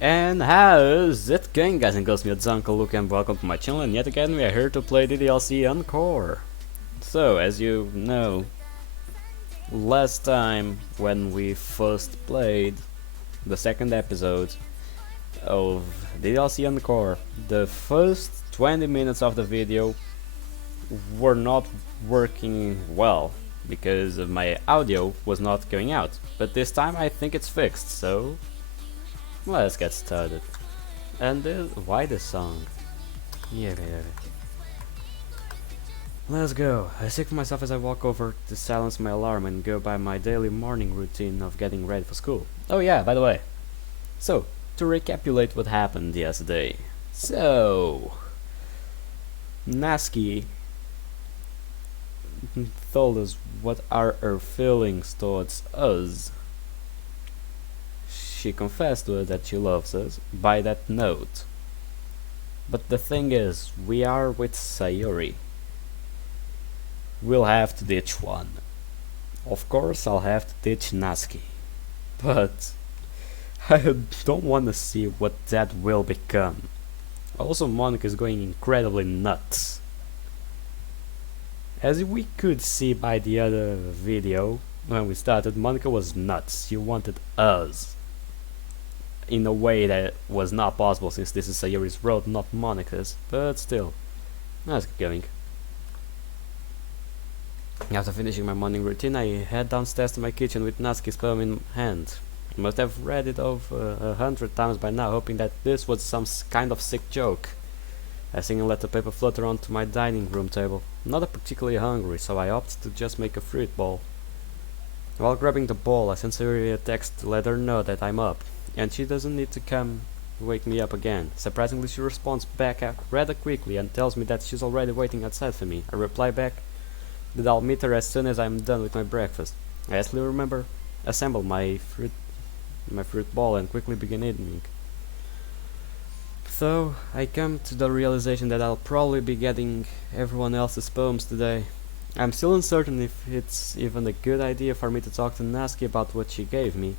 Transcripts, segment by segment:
And how's it going, guys and girls? Me, it's Uncle Luke, and welcome to my channel. And yet again, we are here to play DDLC Encore. So, as you know, last time when we first played the second episode of DDLC Encore, the first 20 minutes of the video were not working well because my audio was not going out. But this time I think it's fixed, so let's get started. And why this song? Yeah. Let's go. I sick myself as I walk over to silence my alarm and go by my daily morning routine of getting ready for school. Oh yeah, by the way. So, to recapitulate what happened yesterday. So, Naski told us what are her feelings towards us. She confessed to us that she loves us by that note. But the thing is, we are with Sayuri. We'll have to ditch one. Of course, I'll have to ditch Naski. But I don't want to see what that will become. Also, Monica is going incredibly nuts. As we could see by the other video, when we started, Monica was nuts. She wanted us. In a way that was not possible since this is Sayuri's road, not Monica's, but still. Let's get going. After finishing my morning routine, I head downstairs to my kitchen with Natsuki's poem in hand. I must have read it over 100 times by now, hoping that this was some kind of sick joke. I sing and let the paper flutter onto my dining room table. I'm not particularly hungry, so I opt to just make a fruit bowl. While grabbing the bowl, I send Sayuri a text to let her know that I'm up, and she doesn't need to come wake me up again. Surprisingly, she responds back rather quickly and tells me that she's already waiting outside for me. I reply back that I'll meet her as soon as I'm done with my breakfast. I hastily assemble my fruit bowl and quickly begin eating. So I come to the realization that I'll probably be getting everyone else's poems today. I'm still uncertain if it's even a good idea for me to talk to Naski about what she gave me.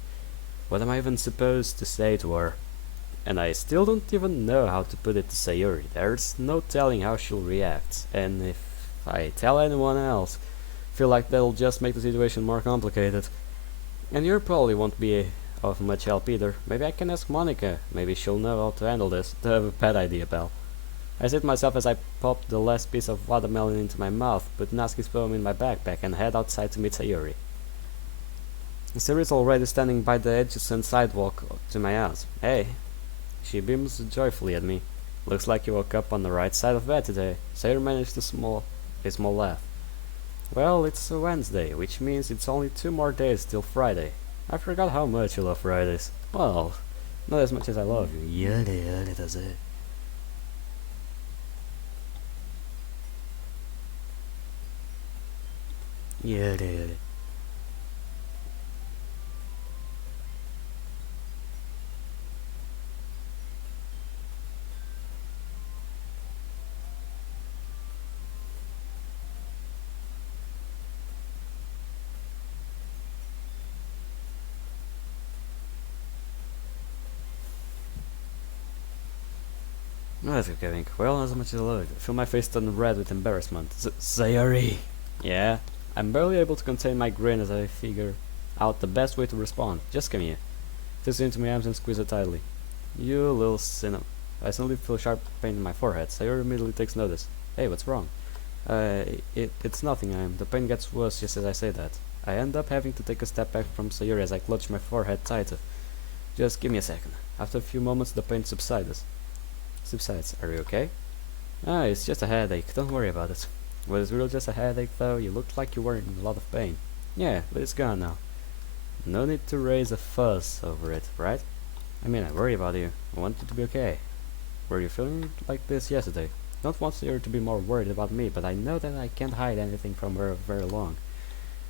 What am I even supposed to say to her? And I still don't even know how to put it to Sayuri. There's no telling how she'll react, and if I tell anyone else, I feel like that'll just make the situation more complicated. And you probably won't be of much help either. Maybe I can ask Monica. Maybe she'll know how to handle this. Bad idea, pal. I sit myself as I pop the last piece of watermelon into my mouth, put Naski's poem in my backpack, and head outside to meet Sayuri. Sayuri is already standing by the adjacent sidewalk to my house. Hey. She beams joyfully at me. Looks like you woke up on the right side of bed today. Sayuri managed a small laugh. Well, it's a Wednesday, which means it's only 2 more days till Friday. I forgot how much you love Fridays. Well, not as much as I love you. Yada, does it. Yada. Let's get going. Well, as much as I love it, I feel my face turn red with embarrassment. Sayuri! Yeah? I'm barely able to contain my grin as I figure out the best way to respond. Just come here. Takes her into my arms and squeeze her tightly. You little sinner. I suddenly feel a sharp pain in my forehead. Sayuri immediately takes notice. Hey, what's wrong? It's nothing. The pain gets worse just as I say that. I end up having to take a step back from Sayuri as I clutch my forehead tighter. Just give me a second. After a few moments, the pain subsides. Are you okay? Ah, it's just a headache. Don't worry about it. Was it really just a headache, though? You looked like you were in a lot of pain. Yeah, but it's gone now. No need to raise a fuss over it, right? I mean, I worry about you. I want you to be okay. Were you feeling like this yesterday? Don't want her to be more worried about me, but I know that I can't hide anything from her very long.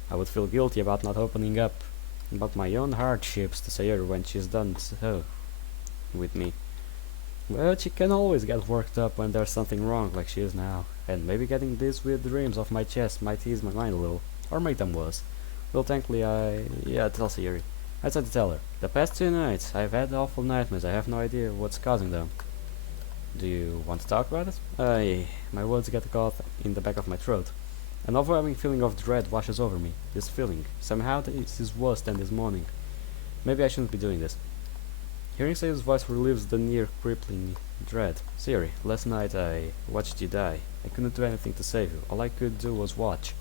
I would feel guilty about not opening up about my own hardships to Sayuri when she's done so with me. But she can always get worked up when there's something wrong like she is now, and maybe getting these weird dreams off my chest might ease my mind a little, or make them worse. Well, thankfully tell Sayuri. I tried to tell her. The past 2 nights, I've had awful nightmares. I have no idea what's causing them. Do you want to talk about it? My words get caught in the back of my throat. An overwhelming feeling of dread washes over me. This feeling. Somehow this is worse than this morning. Maybe I shouldn't be doing this. Hearing Sayori's voice relieves the near crippling dread. Sayori, last night I watched you die. I couldn't do anything to save you. All I could do was watch.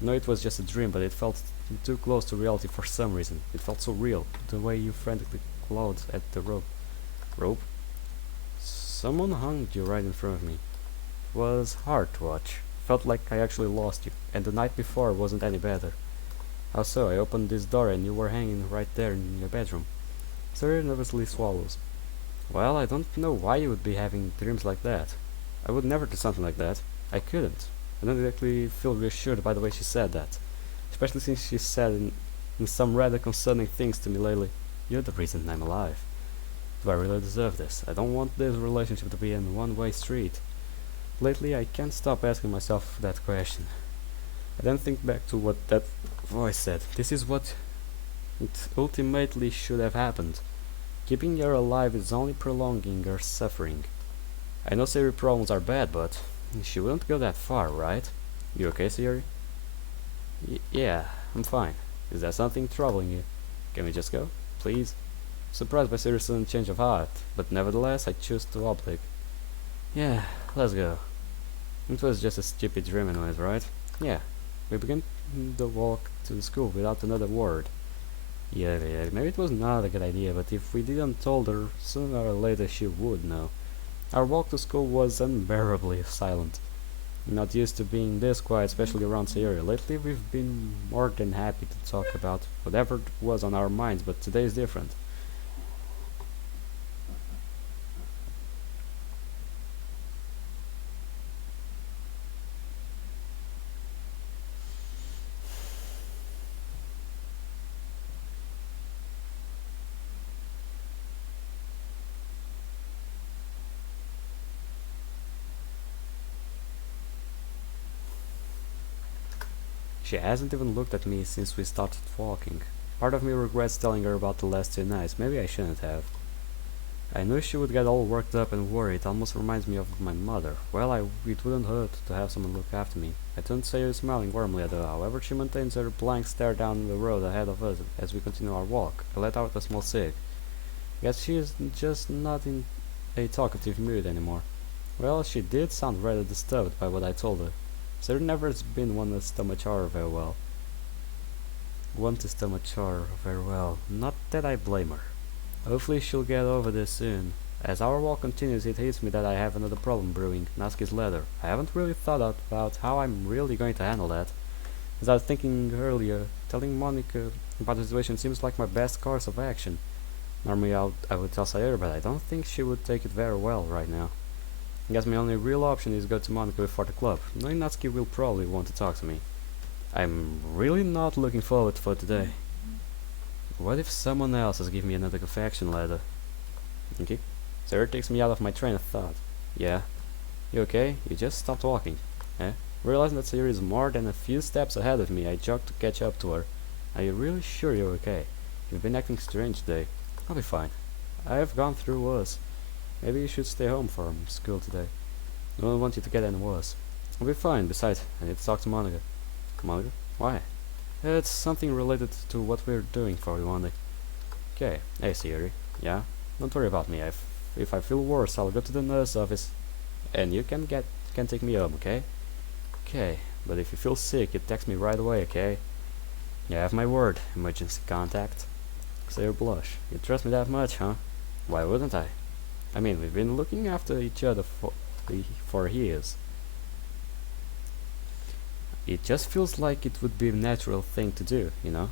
No, it was just a dream, but it felt too close to reality for some reason. It felt so real. The way you frantically clawed at the rope. Rope? Someone hung you right in front of me. It was hard to watch. Felt like I actually lost you, and the night before wasn't any better. How so? I opened this door and you were hanging right there in your bedroom. Sayori nervously swallows. Well, I don't know why you would be having dreams like that. I would never do something like that. I couldn't. I don't exactly feel reassured by the way she said that. Especially since she said in some rather concerning things to me lately. You're the reason I'm alive. Do I really deserve this? I don't want this relationship to be a one-way street. Lately I can't stop asking myself that question. I then think back to what that voice said. This is what it ultimately should have happened. Keeping her alive is only prolonging her suffering. I know Sayori problems are bad, but she wouldn't go that far, right? You okay, Sayori? Yeah, I'm fine. Is there something troubling you? Can we just go? Please? Surprised by Sayori's sudden change of heart, but nevertheless I choose to oblige. Yeah, let's go. It was just a stupid dream anyways, right? Yeah. We began the walk to the school without another word. Yeah, maybe it was not a good idea, but if we didn't told her, sooner or later she would know. Our walk to school was unbearably silent. I'm not used to being this quiet, especially around Sayori. Lately we've been more than happy to talk about whatever was on our minds, but today is different. She hasn't even looked at me since we started walking. Part of me regrets telling her about the last 2 nights. Maybe I shouldn't have. I knew she would get all worked up and worried. It almost reminds me of my mother. Well, it wouldn't hurt to have someone look after me. I turned to Sayori smiling warmly at her. However, she maintains her blank stare down the road ahead of us as we continue our walk. I let out a small sigh. Guess she is just not in a talkative mood anymore. Well, she did sound rather disturbed by what I told her. Sayori never has been one to stomach horror very well. Not that I blame her. Hopefully she'll get over this soon. As our walk continues, it hits me that I have another problem brewing, Natsuki's letter. I haven't really thought about how I'm really going to handle that. As I was thinking earlier, telling Monica about the situation seems like my best course of action. Normally I would tell Sayori, but I don't think she would take it very well right now. I guess my only real option is go to Monica before the club. Knowing Natsuki will probably want to talk to me. I'm really not looking forward for today. What if someone else has given me another confession letter? Okay. Sayori takes me out of my train of thought. Yeah. You okay? You just stopped walking. Eh? Realizing that Sayori is more than a few steps ahead of me, I jog to catch up to her. Are you really sure you're okay? You've been acting strange today. I'll be fine. I have gone through worse. Maybe you should stay home from school today. I don't want you to get any worse. I'll be fine. Besides, I need to talk to Monica. Monica? Why? It's something related to what we're doing for you one day. Okay. Hey, Sayori. Yeah? Don't worry about me. If I feel worse, I'll go to the nurse office and you can take me home, okay? Okay. But if you feel sick, you text me right away, okay? You have my word. Emergency contact. Sayori blush. You trust me that much, huh? Why wouldn't I? I mean, we've been looking after each other for years. It just feels like it would be a natural thing to do, you know?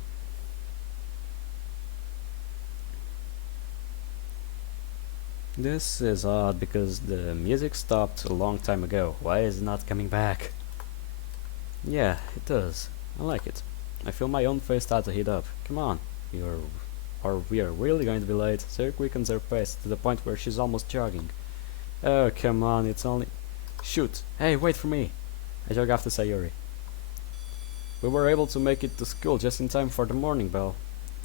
This is odd because the music stopped a long time ago. Why is it not coming back? Yeah, it does. I like it. I feel my own face start to heat up. Come on, we are really going to be late. Sayori quickens her pace to the point where she's almost jogging. Oh, come on, it's only... Shoot! Hey, wait for me! I jog after Sayori. We were able to make it to school just in time for the morning bell.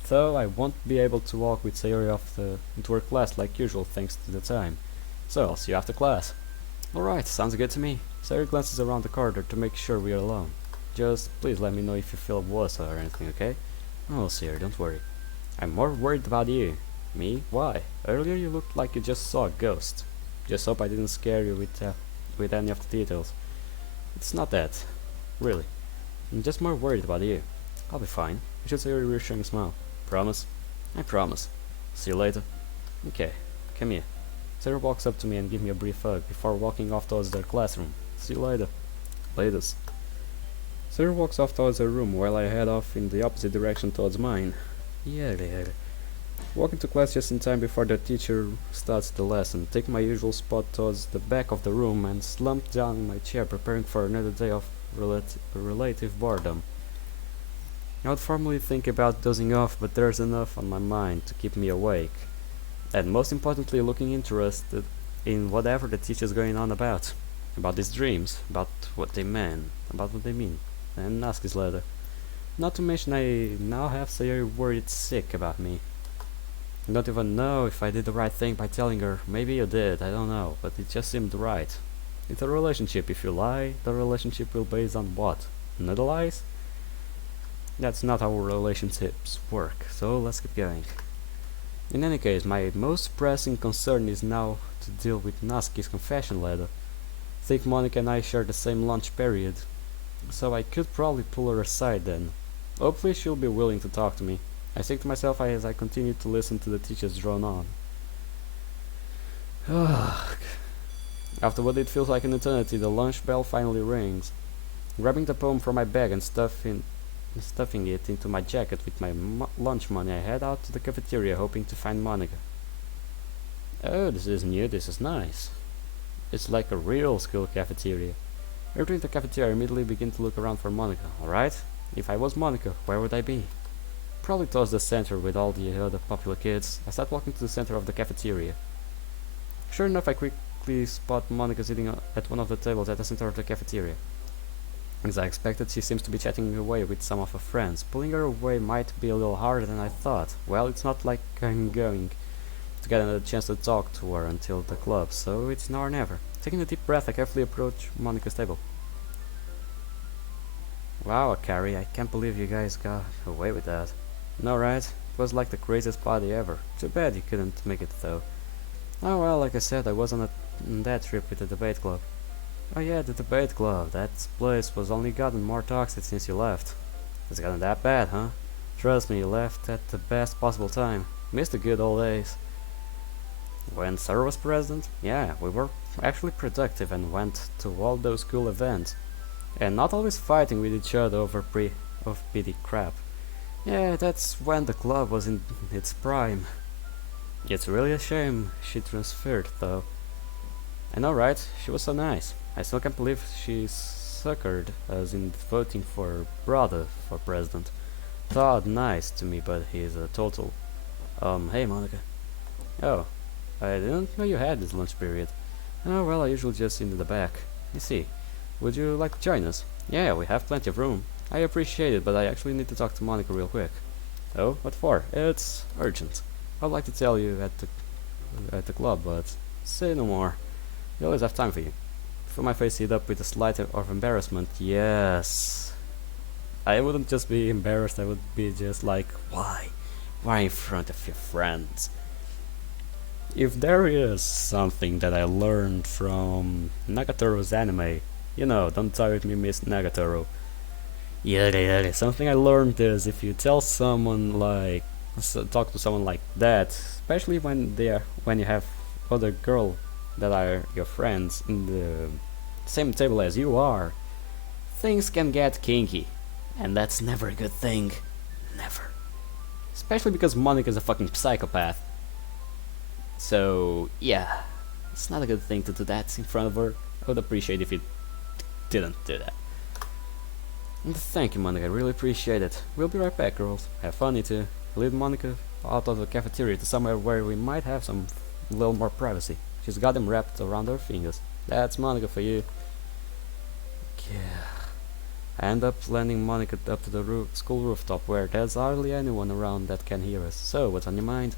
though I won't be able to walk with Sayori into her class like usual thanks to the time. So I'll see you after class. Alright, sounds good to me. Sayori glances around the corridor to make sure we're alone. Just please let me know if you feel worse or anything, okay? Oh, Sayori, don't worry. I'm more worried about you. Me? Why? Earlier you looked like you just saw a ghost. Just hope I didn't scare you with any of the details. It's not that. Really. I'm just more worried about you. I'll be fine. You should say a reassuring smile. Promise? I promise. See you later. Okay, come here. Sarah walks up to me and gives me a brief hug before walking off towards their classroom. See you later. Laters. Sarah walks off towards her room while I head off in the opposite direction towards mine. Yeah. Walk into class just in time before the teacher starts the lesson, take my usual spot towards the back of the room and slump down in my chair preparing for another day of relative boredom. I would formally think about dozing off, but there's enough on my mind to keep me awake. And most importantly, looking interested in whatever the teacher's going on about. About these dreams, about what they mean, and ask his letter. Not to mention I now have Sayori worried sick about me. I don't even know if I did the right thing by telling her. Maybe you did, I don't know, but it just seemed right. It's a relationship. If you lie, the relationship will base on what? Another lies? That's not how relationships work, so let's keep going. In any case, my most pressing concern is now to deal with Natsuki's confession letter. I think Monica and I share the same lunch period, so I could probably pull her aside then. Hopefully she'll be willing to talk to me. I think to myself as I continue to listen to the teachers drone on. After what it feels like an eternity, the lunch bell finally rings. Grabbing the poem from my bag and stuffing it into my jacket with my lunch money, I head out to the cafeteria hoping to find Monica. Oh, this is new, this is nice. It's like a real school cafeteria. Entering the cafeteria, I immediately begin to look around for Monica. Alright, if I was Monica, where would I be? Probably towards the center with all the other popular kids. I start walking to the center of the cafeteria. Sure enough, I quickly spot Monica sitting at one of the tables at the center of the cafeteria. As I expected, she seems to be chatting away with some of her friends. Pulling her away might be a little harder than I thought. Well, it's not like I'm going to get another chance to talk to her until the club, so it's now or never. Taking a deep breath, I carefully approach Monica's table. Wow, Carrie, I can't believe you guys got away with that. No, right? It was like the craziest party ever. Too bad you couldn't make it, though. Oh well, like I said, I was on that trip with the debate club. Oh yeah, the debate club. That place was only gotten more toxic since you left. It's gotten that bad, huh? Trust me, you left at the best possible time. Missed the good old days. When Sarah was president, yeah, we were actually productive and went to all those cool events. And not always fighting with each other over petty crap. Yeah, that's when the club was in its prime. It's really a shame she transferred, though. I know, right? She was so nice. I still can't believe she suckered us in voting for her brother for president. Todd nice to me, but he's a total... hey Monica. Oh, I didn't know you had this lunch period. Oh, well, I usually just sit in the back. You see, would you like to join us? Yeah, we have plenty of room. I appreciate it, but I actually need to talk to Monica real quick. Oh, what for? It's urgent. I'd like to tell you at the club, but say no more. We always have time for you. Feel my face heat up with a slight of embarrassment. Yes. I wouldn't just be embarrassed, I would be just like, why? Why in front of your friends? If there is something that I learned from Nagatoro's anime, you know, don't tire with me, Miss Nagatoro. Yeah, something I learned is if you tell someone like, talk to someone like that, especially when you have other girl that are your friends in the same table as you are, things can get kinky, and that's never a good thing, never. Especially because Monica's a fucking psychopath. So yeah, it's not a good thing to do that in front of her. I would appreciate if you didn't do that. And thank you, Monica, I really appreciate it. We'll be right back, girls. Have fun, you two. Lead Monica out of the cafeteria to somewhere where we might have some little more privacy. She's got them wrapped around her fingers. That's Monica for you. Yeah. I end up landing Monica up to the school rooftop where there's hardly anyone around that can hear us. So, what's on your mind?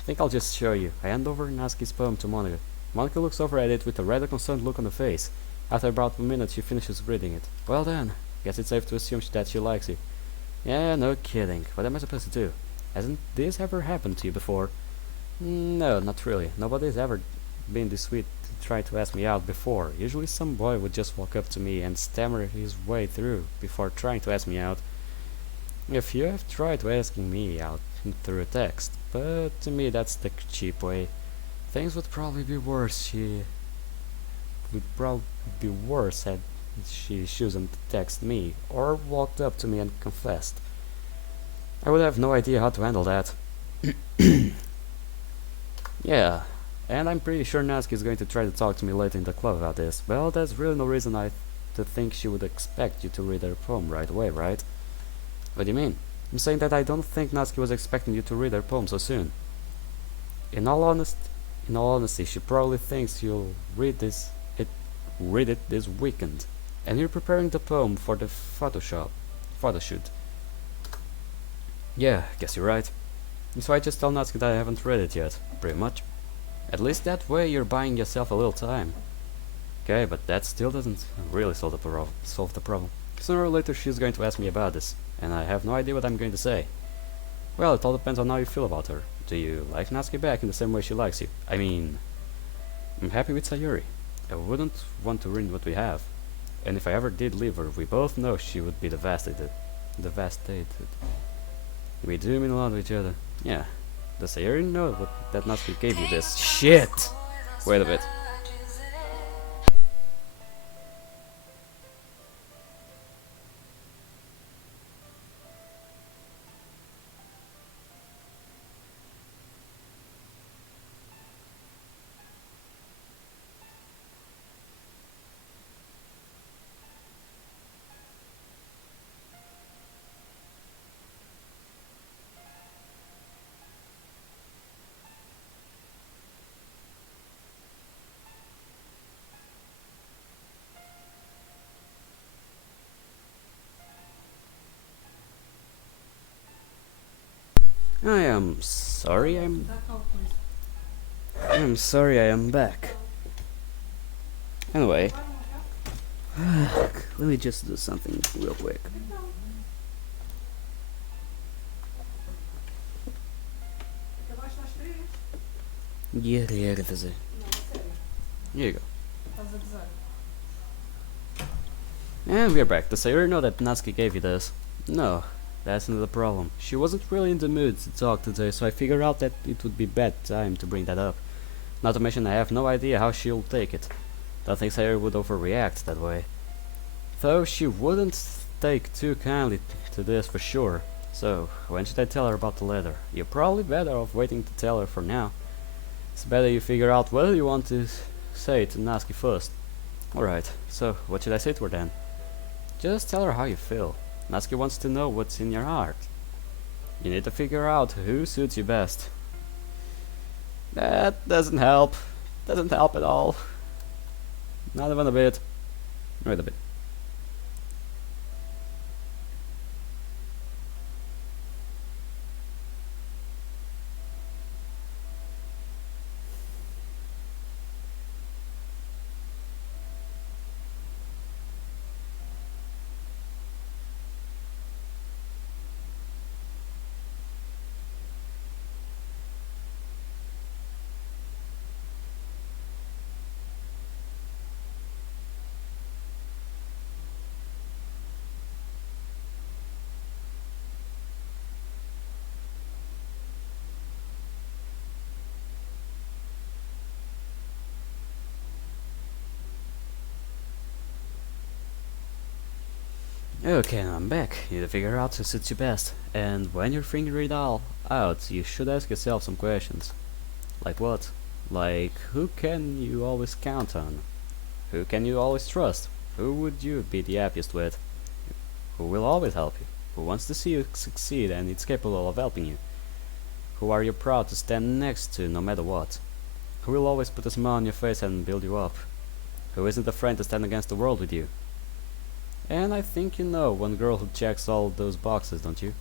I think I'll just show you. I hand over Natsuki's poem to Monica. Monica looks over at it with a rather concerned look on her face. After about a minute, she finishes reading it. Well then, guess it's safe to assume that she likes you. Yeah, no kidding. What am I supposed to do? Hasn't this ever happened to you before? No, not really. Nobody's ever been this sweet to try to ask me out before. Usually some boy would just walk up to me and stammer his way through before trying to ask me out. A few have tried to asking me out through a text, but to me that's the cheap way. Things would probably be worse. She would probably be worse had she chosen to text me or walked up to me and confessed. I would have no idea how to handle that. Yeah, and I'm pretty sure Natsuki is going to try to talk to me later in the club about this. Well, there's really no reason to think she would expect you to read her poem right away, right? What do you mean? I'm saying that I don't think Natsuki was expecting you to read her poem so soon. In all honesty, she probably thinks you'll read it this weekend, and you're preparing the poem for the photo shoot. Yeah, guess you're right. So I just tell Natsuki that I haven't read it yet, pretty much. At least that way you're buying yourself a little time. Okay, but that still doesn't really solve the problem. Sooner or later she's going to ask me about this, and I have no idea what I'm going to say. Well, it all depends on how you feel about her. Do you like Natsuki back in the same way she likes you? I mean, I'm happy with Sayuri. I wouldn't want to ruin what we have. And if I ever did leave her, we both know she would be devastated. We do mean a lot to each other. Yeah. Does Sayuri know that Natsuki gave you this? Shit! Wait a bit. I'm sorry I am back. Anyway, let me just do something real quick. Here you go. And we're back. Does Sayuri know that Natsuki gave you this? No. That's not the problem. She wasn't really in the mood to talk today, so I figured out that it would be bad time to bring that up. Not to mention I have no idea how she'll take it. Don't think Sayuri would overreact that way. Though she wouldn't take too kindly to this for sure. So, when should I tell her about the letter? You're probably better off waiting to tell her for now. It's better you figure out what you want to say to Natsuki first. Alright, so what should I say to her then? Just tell her how you feel. Natsuki wants to know what's in your heart. You need to figure out who suits you best. That doesn't help. Doesn't help at all. Not even a bit. Wait a bit. Okay, now I'm back. You need to figure out who suits you best. And when you're figuring it all out, you should ask yourself some questions. Like what? Like, who can you always count on? Who can you always trust? Who would you be the happiest with? Who will always help you? Who wants to see you succeed and is capable of helping you? Who are you proud to stand next to no matter what? Who will always put a smile on your face and build you up? Who isn't afraid to stand against the world with you? And I think you know one girl who checks all those boxes, don't you?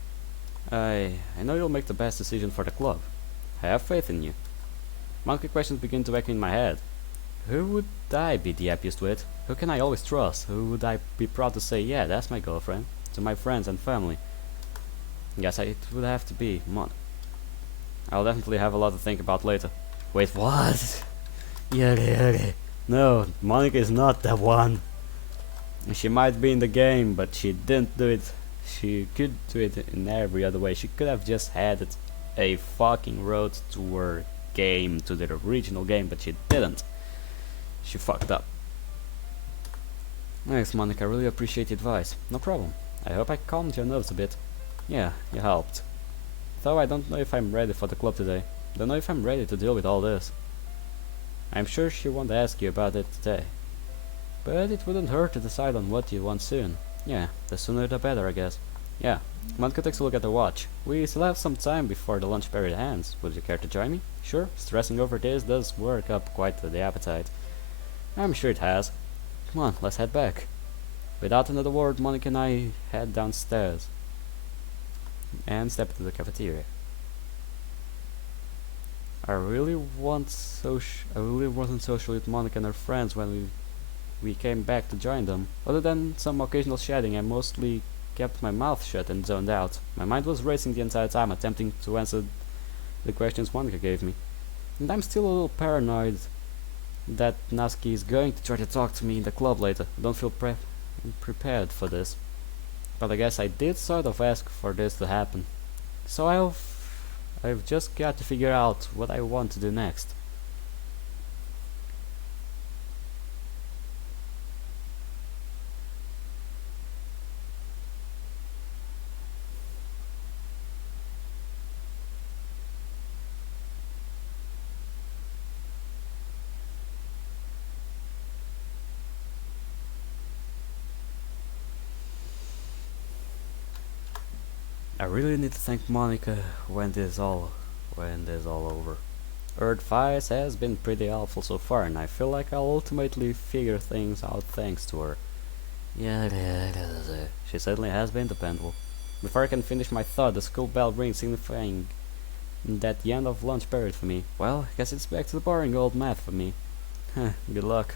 I know you'll make the best decision for the club. I have faith in you. Monkey questions begin to echo in my head. Who would I be the happiest with? Who can I always trust? Who would I be proud to say, yeah, that's my girlfriend? To my friends and family. Yes, it would have to be I'll definitely have a lot to think about later. Wait, what? Yeah. No, Monica is not that one. She might be in the game, but she didn't do it. She could do it in every other way. She could have just added a fucking road to her game, to the original game, but she didn't. She fucked up. Thanks, Monica. I really appreciate the advice. No problem. I hope I calmed your nerves a bit. Yeah, you helped. Though I don't know if I'm ready for the club today. Don't know if I'm ready to deal with all this. I'm sure she won't ask you about it today. But it wouldn't hurt to decide on what you want soon. Yeah, the sooner the better, I guess. Yeah, Monica takes a look at the watch. We still have some time before the lunch period ends. Would you care to join me? Sure, stressing over this does work up quite the appetite. I'm sure it has. Come on, let's head back. Without another word, Monica and I head downstairs and step into the cafeteria. I really wasn't social with Monica and her friends when we came back to join them. Other than some occasional chatting, I mostly kept my mouth shut and zoned out. My mind was racing the entire time, attempting to answer the questions Monica gave me. And I'm still a little paranoid that Natsuki is going to try to talk to me in the club later. I don't feel prepared for this. But I guess I did sort of ask for this to happen. So I've just got to figure out what I want to do next. I really need to thank Monica when this is all over. Her advice has been pretty helpful so far, and I feel like I'll ultimately figure things out thanks to her. Yeah, she certainly has been dependable. Before I can finish my thought, the school bell rings, signifying that the end of lunch period for me. Well, I guess it's back to the boring old math for me. Good luck.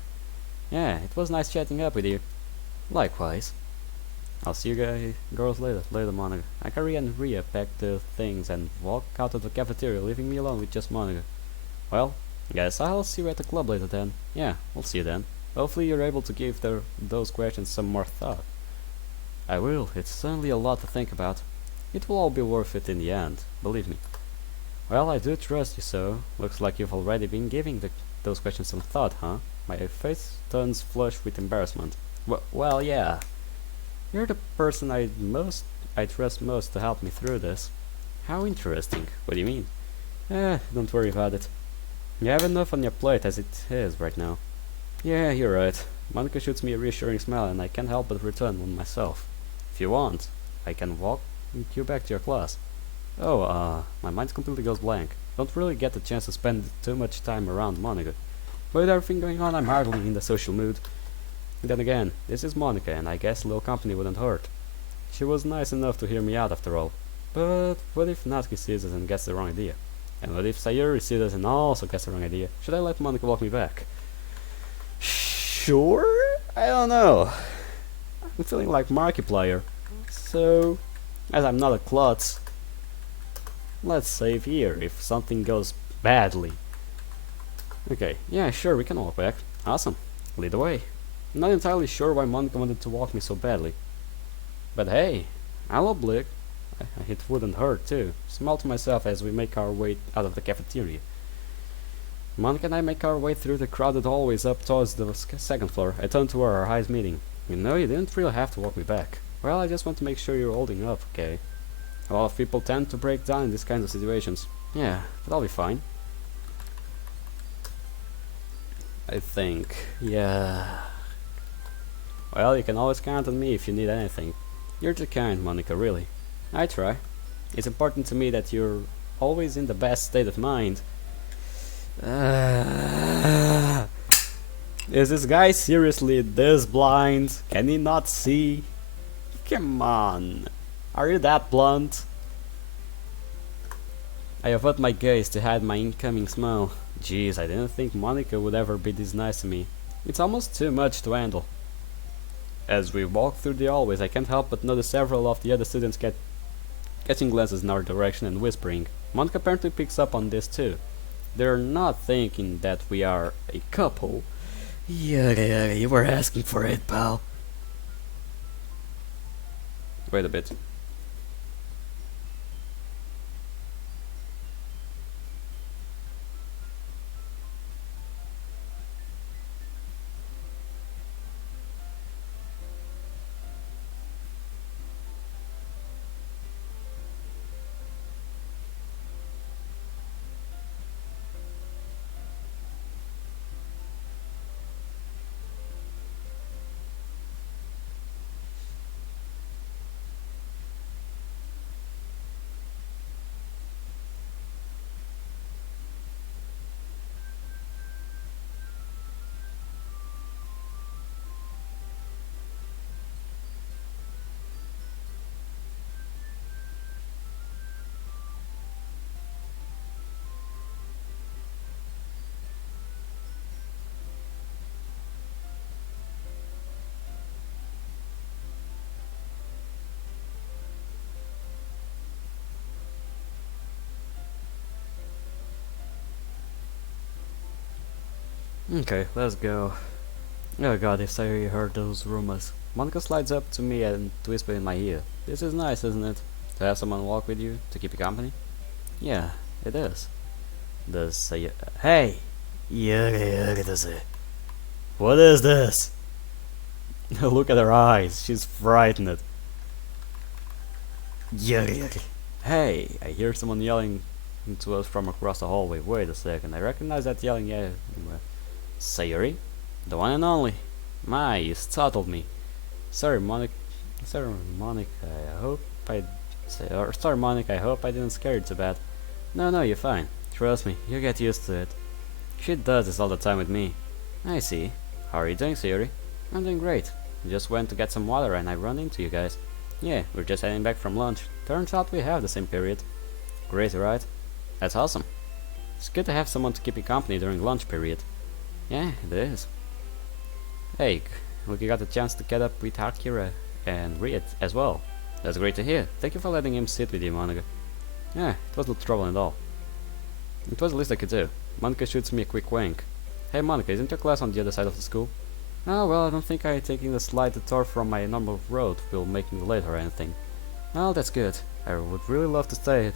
Yeah, it was nice chatting up with you. Likewise. I'll see you girls later, Monica. Akari and Ria pack their things and walk out of the cafeteria, leaving me alone with just Monica. Well, guess I'll see you at the club later then. Yeah, we'll see you then. Hopefully you're able to give those questions some more thought. I will. It's certainly a lot to think about. It will all be worth it in the end, believe me. Well, I do trust you so. Looks like you've already been giving those questions some thought, huh? My face turns flush with embarrassment. Well, yeah. You're the person I trust most to help me through this. How interesting. What do you mean? Don't worry about it. You have enough on your plate as it is right now. Yeah, you're right. Monica shoots me a reassuring smile and I can't help but return one myself. If you want, I can walk you back to your class. Oh, my mind completely goes blank. Don't really get the chance to spend too much time around Monica. But with everything going on, I'm hardly in the social mood. Then again, this is Monica, and I guess a little company wouldn't hurt. She was nice enough to hear me out after all. But what if Natsuki sees us and gets the wrong idea? And what if Sayuri sees us and also gets the wrong idea? Should I let Monica walk me back? Sure? I don't know. I'm feeling like Markiplier. So, as I'm not a klutz, let's save here if something goes badly. Okay, yeah, sure, we can walk back. Awesome. Lead the way. I'm not entirely sure why Monica wanted to walk me so badly. But hey, I'll oblige. It wouldn't hurt too. Smile to myself as we make our way out of the cafeteria. Monica and I make our way through the crowded hallways up towards the second floor. I turn to her, our eyes meeting. You know, you didn't really have to walk me back. Well, I just want to make sure you're holding up, okay? A lot of people tend to break down in these kinds of situations. Yeah, but I'll be fine. I think, yeah. Well, you can always count on me if you need anything. You're too kind, Monica, really. I try. It's important to me that you're always in the best state of mind. It's Is this guy seriously this blind? Can he not see? Come on. Are you that blunt? I avert my gaze to hide my incoming smile. Jeez, I didn't think Monica would ever be this nice to me. It's almost too much to handle. As we walk through the hallways, I can't help but notice several of the other students catching glances in our direction and whispering. Monica apparently picks up on this too. They're not thinking that we are a couple. Yeah, you were asking for it, pal. Wait a bit. Okay, let's go. Oh god, if Sayuri heard those rumors. Monica slides up to me and whispers in my ear. This is nice, isn't it? To have someone walk with you, to keep you company? Yeah, it is. Does Sayuri... Hey! What is this? Look at her eyes, she's frightened. Hey! I hear someone yelling to us from across the hallway. Wait a second, I recognize that yelling, yeah. Sayuri? The one and only. My, you startled me. Sorry, Monica. Sorry, Monica. I hope I. Sorry, Monica. I hope I didn't scare you too bad. No, you're fine. Trust me, you get used to it. She does this all the time with me. I see. How are you doing, Sayuri? I'm doing great. Just went to get some water and I run into you guys. Yeah, we're just heading back from lunch. Turns out we have the same period. Crazy, right? That's awesome. It's good to have someone to keep you company during lunch period. Yeah, it is. Hey, we got a chance to get up with Akira and Riet as well. That's great to hear. Thank you for letting him sit with you, Monica. Yeah, it was no trouble at all. It was the least I could do. Monica shoots me a quick wink. Hey Monica, isn't your class on the other side of the school? Oh well, I don't think taking the slight detour from my normal road will make me late or anything. Well, that's good. I would really love to stay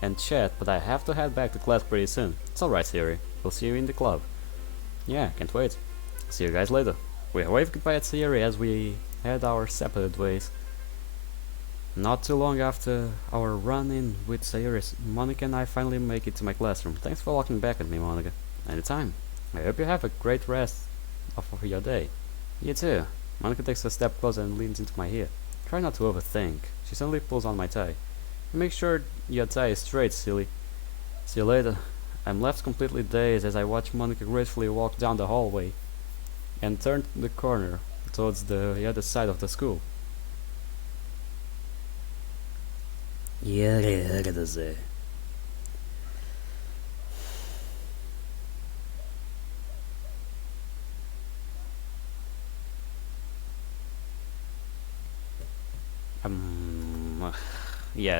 and chat, but I have to head back to class pretty soon. It's alright, Sayuri. We'll see you in the club. Yeah, can't wait. See you guys later. We wave goodbye at Sayuri as we head our separate ways. Not too long after our run-in with Sayuri, Monica and I finally make it to my classroom. Thanks for walking back at me, Monica. Anytime. I hope you have a great rest of your day. You too. Monica takes a step closer and leans into my ear. Try not to overthink. She suddenly pulls on my tie. Make sure your tie is straight, silly. See you later. I'm left completely dazed as I watch Monica gracefully walk down the hallway and turn the corner towards the other side of the school. Yeah,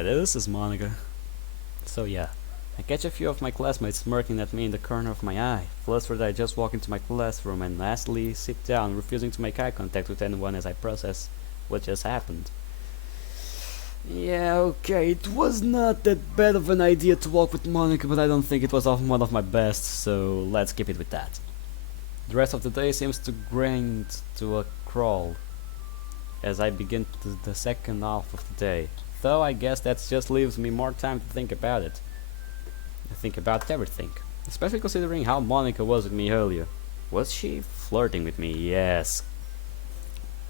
this is Monica. So yeah, I catch a few of my classmates smirking at me in the corner of my eye. Flustered, I just walk into my classroom and lastly sit down, refusing to make eye contact with anyone as I process what just happened. Yeah, okay, it was not that bad of an idea to walk with Monica, but I don't think it was one of my best, so let's keep it with that. The rest of the day seems to grind to a crawl as I begin the second half of the day, though I guess that just leaves me more time to think about it. I think about everything, especially considering how Monica was with me earlier. Was she flirting with me? Yes.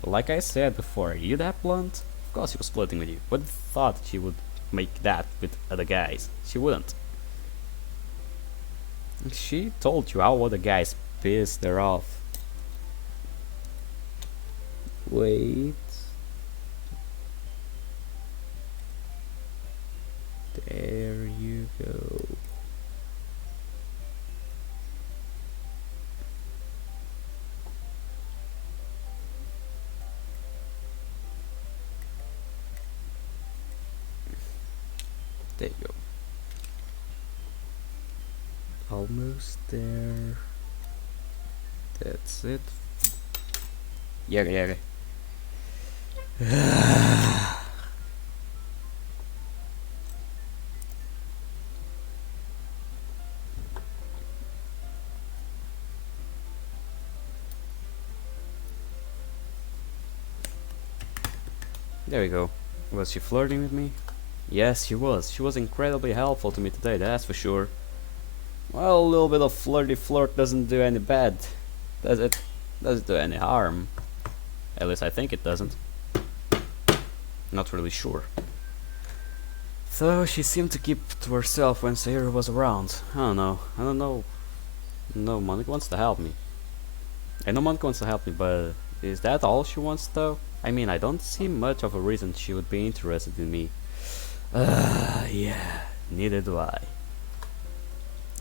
Like I said before, are you that blunt? Of course she was flirting with you. But thought she would make that with other guys. She wouldn't. She told you how other guys pissed her off. Wait. There you go. There you go. Almost there. That's it. Yeah. There we go. Was she flirting with me? Yes, she was. She was incredibly helpful to me today, that's for sure. Well, a little bit of flirty flirt doesn't do any bad, does it? Does it do any harm? At least I think it doesn't. Not really sure. Though she seemed to keep to herself when Sayuri was around. I don't know. No, Monica wants to help me. I know Monica wants to help me, but is that all she wants though? I mean, I don't see much of a reason she would be interested in me. Yeah, neither do I.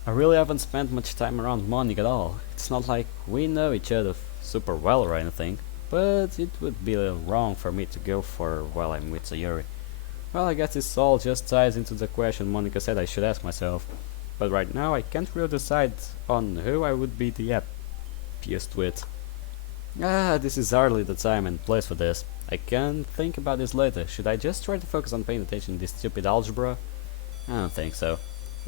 I really haven't spent much time around Monica at all. It's not like we know each other super well or anything, but it would be wrong for me to go for her while I'm with Sayuri. Well, I guess this all just ties into the question Monica said I should ask myself. But right now I can't really decide on who I would be the happiest with. This is hardly the time and place for this. I can think about this later. Should I just try to focus on paying attention to this stupid algebra? I don't think so.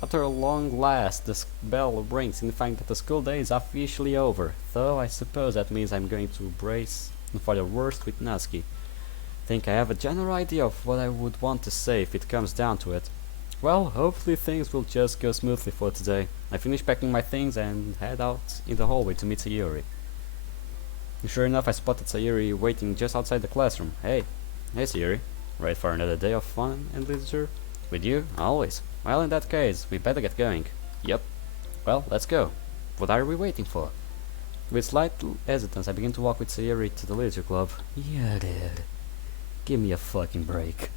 After a long last, the bell rings signifying that the school day is officially over, though I suppose that means I'm going to brace for the worst with Natsuki. Think I have a general idea of what I would want to say if it comes down to it. Well, hopefully things will just go smoothly for today. I finish packing my things and head out in the hallway to meet Sayuri. Sure enough, I spotted Sayuri waiting just outside the classroom. Hey Sayuri, ready for another day of fun and literature? With you? Always. Well, in that case, we better get going. Yep. Well, let's go. What are we waiting for? With slight hesitance, I begin to walk with Sayuri to the literature club. Yeah, dude. Give me a fucking break.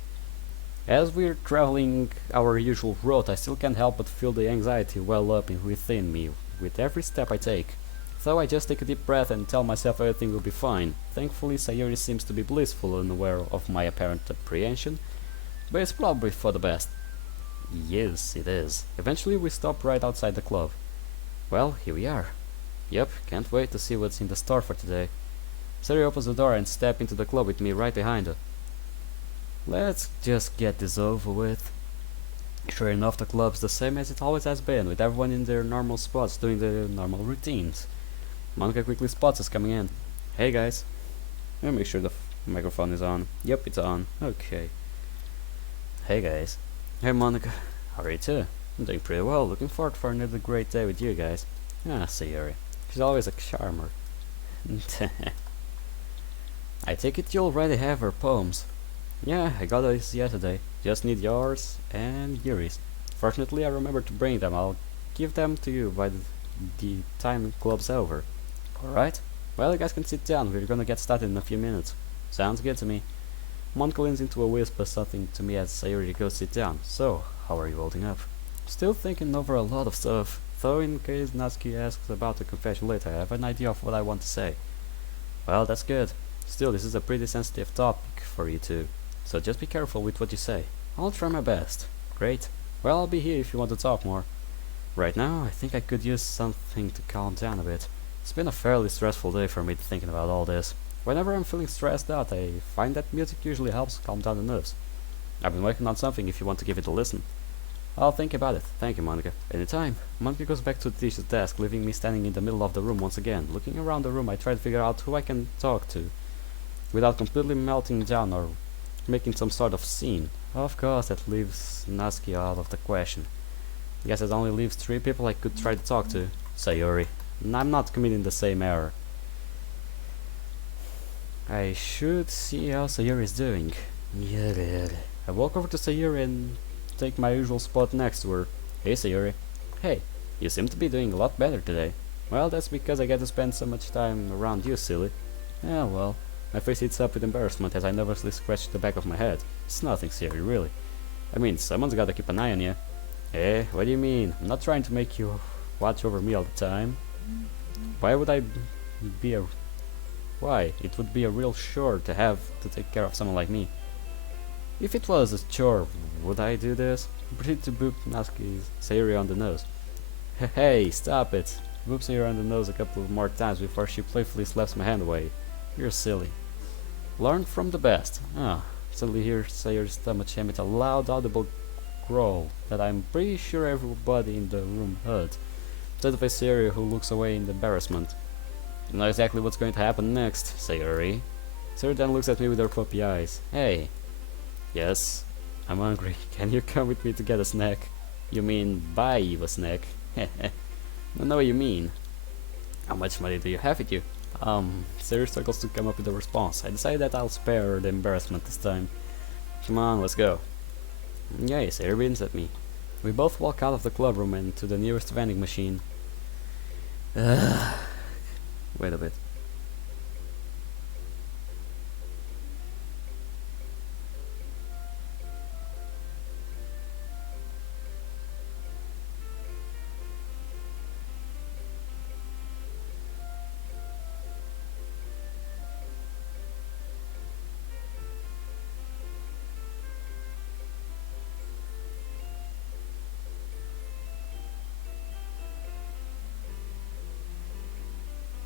As we're traveling our usual route, I still can't help but feel the anxiety well up within me with every step I take. So I just take a deep breath and tell myself everything will be fine. Thankfully, Sayuri seems to be blissful and aware of my apparent apprehension, but it's probably for the best. Yes, it is. Eventually, we stop right outside the club. Well, here we are. Yep, can't wait to see what's in the store for today. Sayuri opens the door and steps into the club with me right behind her. Let's just get this over with. Sure enough, the club's the same as it always has been, with everyone in their normal spots doing their normal routines. Monica quickly spots us coming in. Hey guys. Let me make sure the microphone is on. Yep, it's on. Okay. Hey guys. Hey Monica. How are you too? I'm doing pretty well. Looking forward for another great day with you guys. Sayuri. She's always a charmer. I take it you already have her poems. Yeah, I got those yesterday. Just need yours and Yuri's. Fortunately, I remembered to bring them. I'll give them to you by the time club's over. Alright? Well, you guys can sit down. We're gonna get started in a few minutes. Sounds good to me. Monica leans into a whisper something to me as Sayuri goes sit down. So, how are you holding up? Still thinking over a lot of stuff. Though in case Natsuki asks about the confession later, I have an idea of what I want to say. Well, that's good. Still, this is a pretty sensitive topic for you two. So just be careful with what you say. I'll try my best. Great. Well, I'll be here if you want to talk more. Right now, I think I could use something to calm down a bit. It's been a fairly stressful day for me thinking about all this. Whenever I'm feeling stressed out, I find that music usually helps calm down the nerves. I've been working on something if you want to give it a listen. I'll think about it. Thank you, Monica. Anytime. Monica goes back to the teacher's desk, leaving me standing in the middle of the room once again. Looking around the room, I try to figure out who I can talk to without completely melting down or making some sort of scene. Of course, that leaves Natsuki out of the question. Guess it only leaves 3 people I could try to talk to. Sayuri. I'm not committing the same error. I should see how Sayuri is doing. Yeah. I walk over to Sayuri and take my usual spot next to her. Hey Sayuri. Hey, you seem to be doing a lot better today. Well, that's because I get to spend so much time around you, silly. Yeah, well, My face heats up with embarrassment as I nervously scratch the back of my head. It's nothing serious, really. I mean, someone's gotta keep an eye on you. Eh, what do you mean? I'm not trying to make you watch over me all the time. Why would I be a... Why? It would be a real chore to have to take care of someone like me. If it was a chore, would I do this? Proceed to boop Natsuki's Sayori on the nose. Hey, stop it! Boops her on the nose a couple of more times before she playfully slaps my hand away. You're silly. Learn from the best. Suddenly hear Sayori's stomach emit a loud audible growl that I'm pretty sure everybody in the room heard. Instead of a Sayori who looks away in embarrassment. You know exactly what's going to happen next, Sayori. Sayori then looks at me with her puppy eyes. Hey. Yes. I'm hungry. Can you come with me to get a snack? You mean buy you a snack? I know what you mean. How much money do you have with you? Sayori struggles to come up with a response. I decide that I'll spare her the embarrassment this time. Come on, let's go. Yay, Sayori beams at me. We both walk out of the club room and to the nearest vending machine. Wait a bit.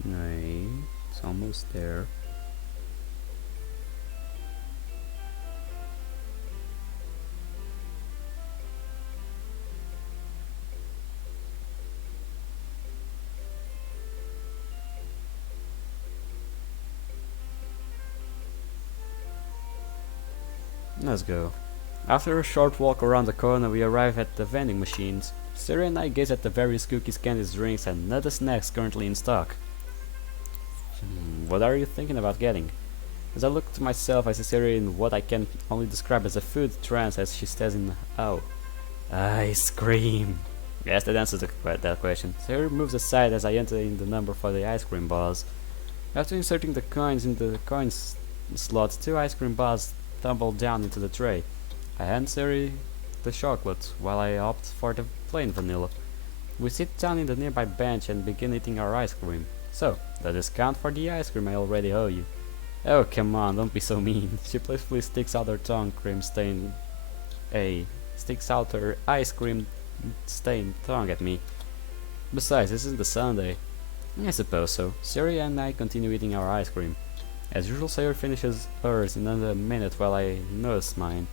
No, it's almost there. Let's go. After a short walk around the corner, we arrive at the vending machines. Sayori and I gaze at the various cookies, candies, drinks, and other snacks currently in stock. What are you thinking about getting? As I look to myself, I see Sayori in what I can only describe as a food trance as she stares in ice cream. Yes, that answers that question. Sayori moves aside as I enter in the number for the ice cream bars. After inserting the coins in the coins slot, 2 ice cream bars tumble down into the tray. I hand Sayori the chocolate, while I opt for the plain vanilla. We sit down in the nearby bench and begin eating our ice cream. So, the discount for the ice cream I already owe you. Oh, come on, don't be so mean. She playfully sticks out her ice cream stained tongue at me. Besides, this isn't a Sunday. I suppose so. Sayori and I continue eating our ice cream. As usual, Sayori finishes hers in under a minute while I nurse mine.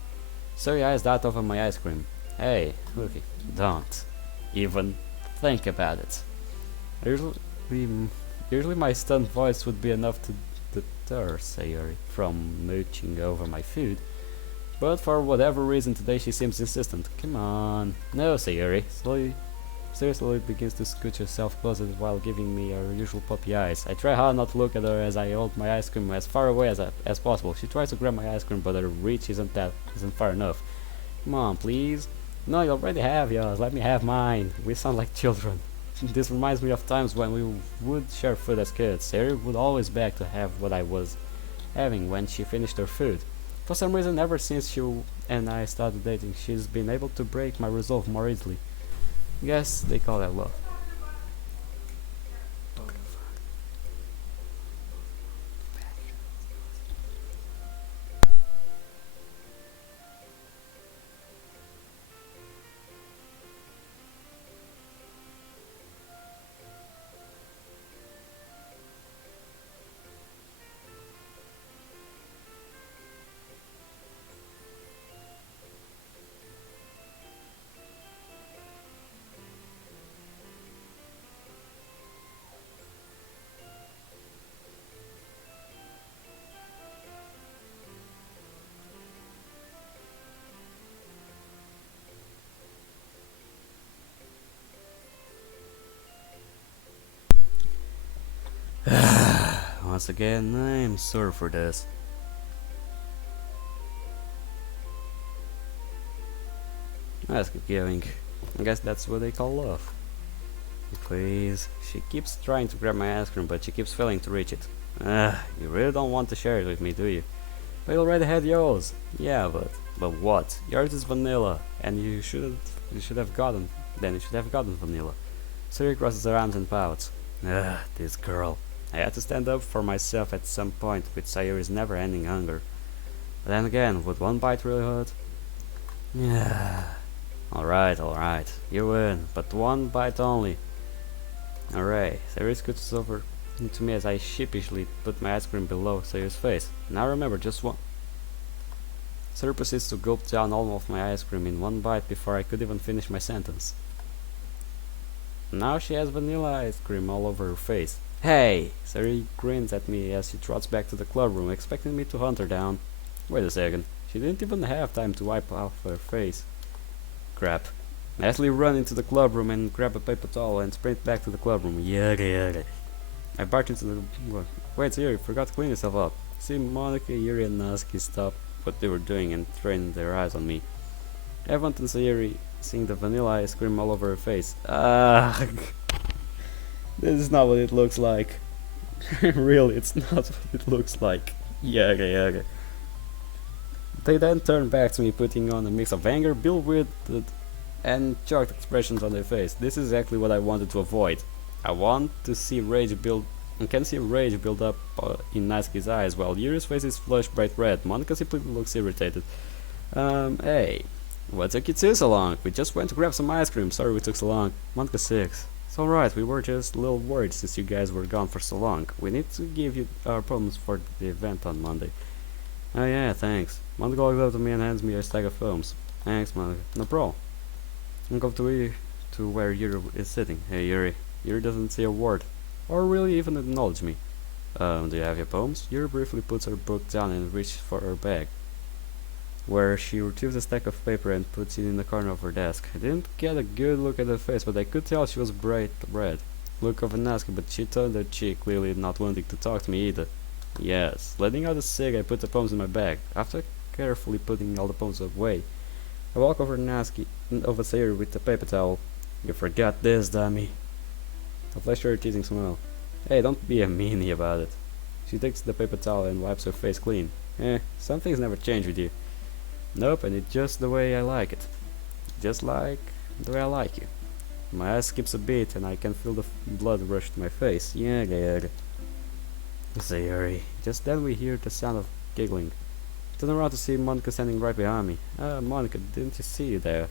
Sayori eyes that over my ice cream. Hey, Rookie, don't even think about it. Usually my stunned voice would be enough to deter Sayori from mooching over my food, but for whatever reason today she seems insistent. Come on. No, Sayori. Sayori slowly begins to scooch herself closer while giving me her usual puppy eyes. I try hard not to look at her as I hold my ice cream as far away as possible. She tries to grab my ice cream, but her reach isn't far enough. Come on, please. No, you already have yours. Let me have mine. We sound like children. This reminds me of times when we would share food as kids. Sayori would always beg to have what I was having when she finished her food. For some reason, ever since she and I started dating, she's been able to break my resolve more easily. Guess they call that love. Once again, I'm sorry for this. Let's keep going. I guess that's what they call love. Please. She keeps trying to grab my ice cream, but she keeps failing to reach it. You really don't want to share it with me, do you? But you already had yours. Yeah, but what? Yours is vanilla, and you should have gotten vanilla. Siri crosses her arms and pouts. This girl. I had to stand up for myself at some point with Sayuri's never-ending hunger. But then again, would one bite really hurt? Yeah. Alright. You win, but one bite only. Alright, Sayuri scoots over to me as I sheepishly put my ice cream below Sayuri's face. Now remember, just one. Sayuri proceeds to gulp down all of my ice cream in one bite before I could even finish my sentence. Now she has vanilla ice cream all over her face. Hey! Sayuri grins at me as she trots back to the club room, expecting me to hunt her down. Wait a second. She didn't even have time to wipe off her face. Crap. I hastily run into the club room and grab a paper towel and sprint back to the club room. Yaga. I barge into the... Wait, Sayuri, forgot to clean yourself up. See, Monica, Yuri, and Natsuki stopped what they were doing and trained their eyes on me. Evan and Sayuri seeing the vanilla ice cream all over her face. This is not what it looks like. Really, it's not what it looks like. Yaga. They then turn back to me, putting on a mix of anger, bewildered, and shocked expressions on their face. This is exactly what I wanted to avoid. I want to see rage build, and can see rage build up in Natsuki's eyes, while Yuri's face is flushed bright red. Monica simply looks irritated. Hey, what took you so long? We just went to grab some ice cream. Sorry we took so long. Monica 6. It's alright, we were just a little worried since you guys were gone for so long. We need to give you our poems for the event on Monday. Oh yeah, thanks. Monica goes up to me and hands me a stack of poems. Thanks, Monica. No problem. I'm going to where Yuri is sitting. Hey, Yuri. Yuri doesn't say a word, or really even acknowledge me. Do you have your poems? Yuri briefly puts her book down and reaches for her bag, where she retrieves a stack of paper and puts it in the corner of her desk. I didn't get a good look at her face, but I could tell she was bright red. Look of an ask, but she turned her cheek, clearly not wanting to talk to me either. Yes, letting out a cig, I put the poems in my bag. After carefully putting all the poems away, I walk over over Sayuri with the paper towel. You forgot this, dummy. I flash her a teasing smile. Hey, don't be a meanie about it. She takes the paper towel and wipes her face clean. Some things never change with you. Nope, and it's just the way I like it. Just like the way I like you. My eye skips a beat and I can feel the blood rush to my face. Yaga. Sayuri. Just then we hear the sound of giggling. Turn around to see Monica standing right behind me. Monica, didn't you see you there?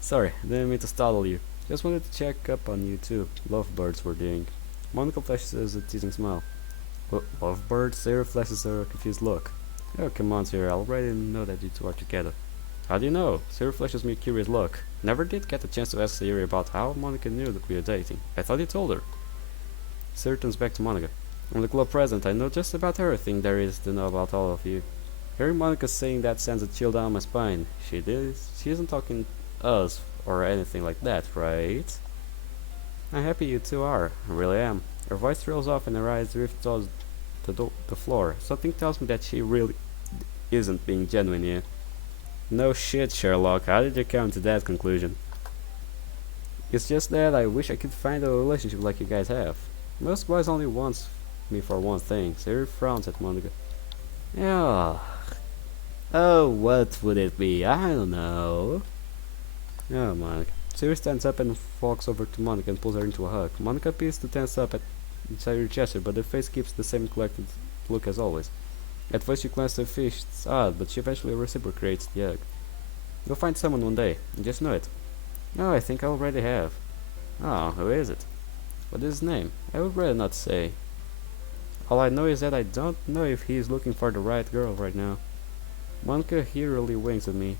Sorry, didn't mean to startle you. Just wanted to check up on you too. Lovebirds were doing. Monica flashes a teasing smile. Lovebirds? Sayuri flashes her a confused look. Oh, come on, Sayuri, I already know that you two are together. How do you know? Sayuri flashes me a curious look. Never did get a chance to ask Sayuri about how Monica knew that we were dating. I thought you told her. Sayuri turns back to Monica. I'm the club president. I know just about everything there is to know about all of you. Hearing Monica saying that sends a chill down my spine. She isn't talking us or anything like that, right? I'm happy you two are. I really am. Her voice trails off and her eyes drift towards the floor. Something tells me that she really isn't being genuine here. No shit, Sherlock. How did you come to that conclusion? It's just that I wish I could find a relationship like you guys have. Most boys only want me for one thing. Sayuri frowns at Monica. Yeah. Oh, what would it be? I don't know. Oh, Monica. Sayuri stands up and walks over to Monica and pulls her into a hug. Monica appears to tense up at Sayuri's gesture, but her face keeps the same collected look as always. At first she clenches her fists odd, but she eventually reciprocates the hug. You'll find someone one day, and just know it. Oh, I think I already have. Oh, who is it? What is his name? I would rather not say. All I know is that I don't know if he is looking for the right girl right now. Monica eerily winks at me.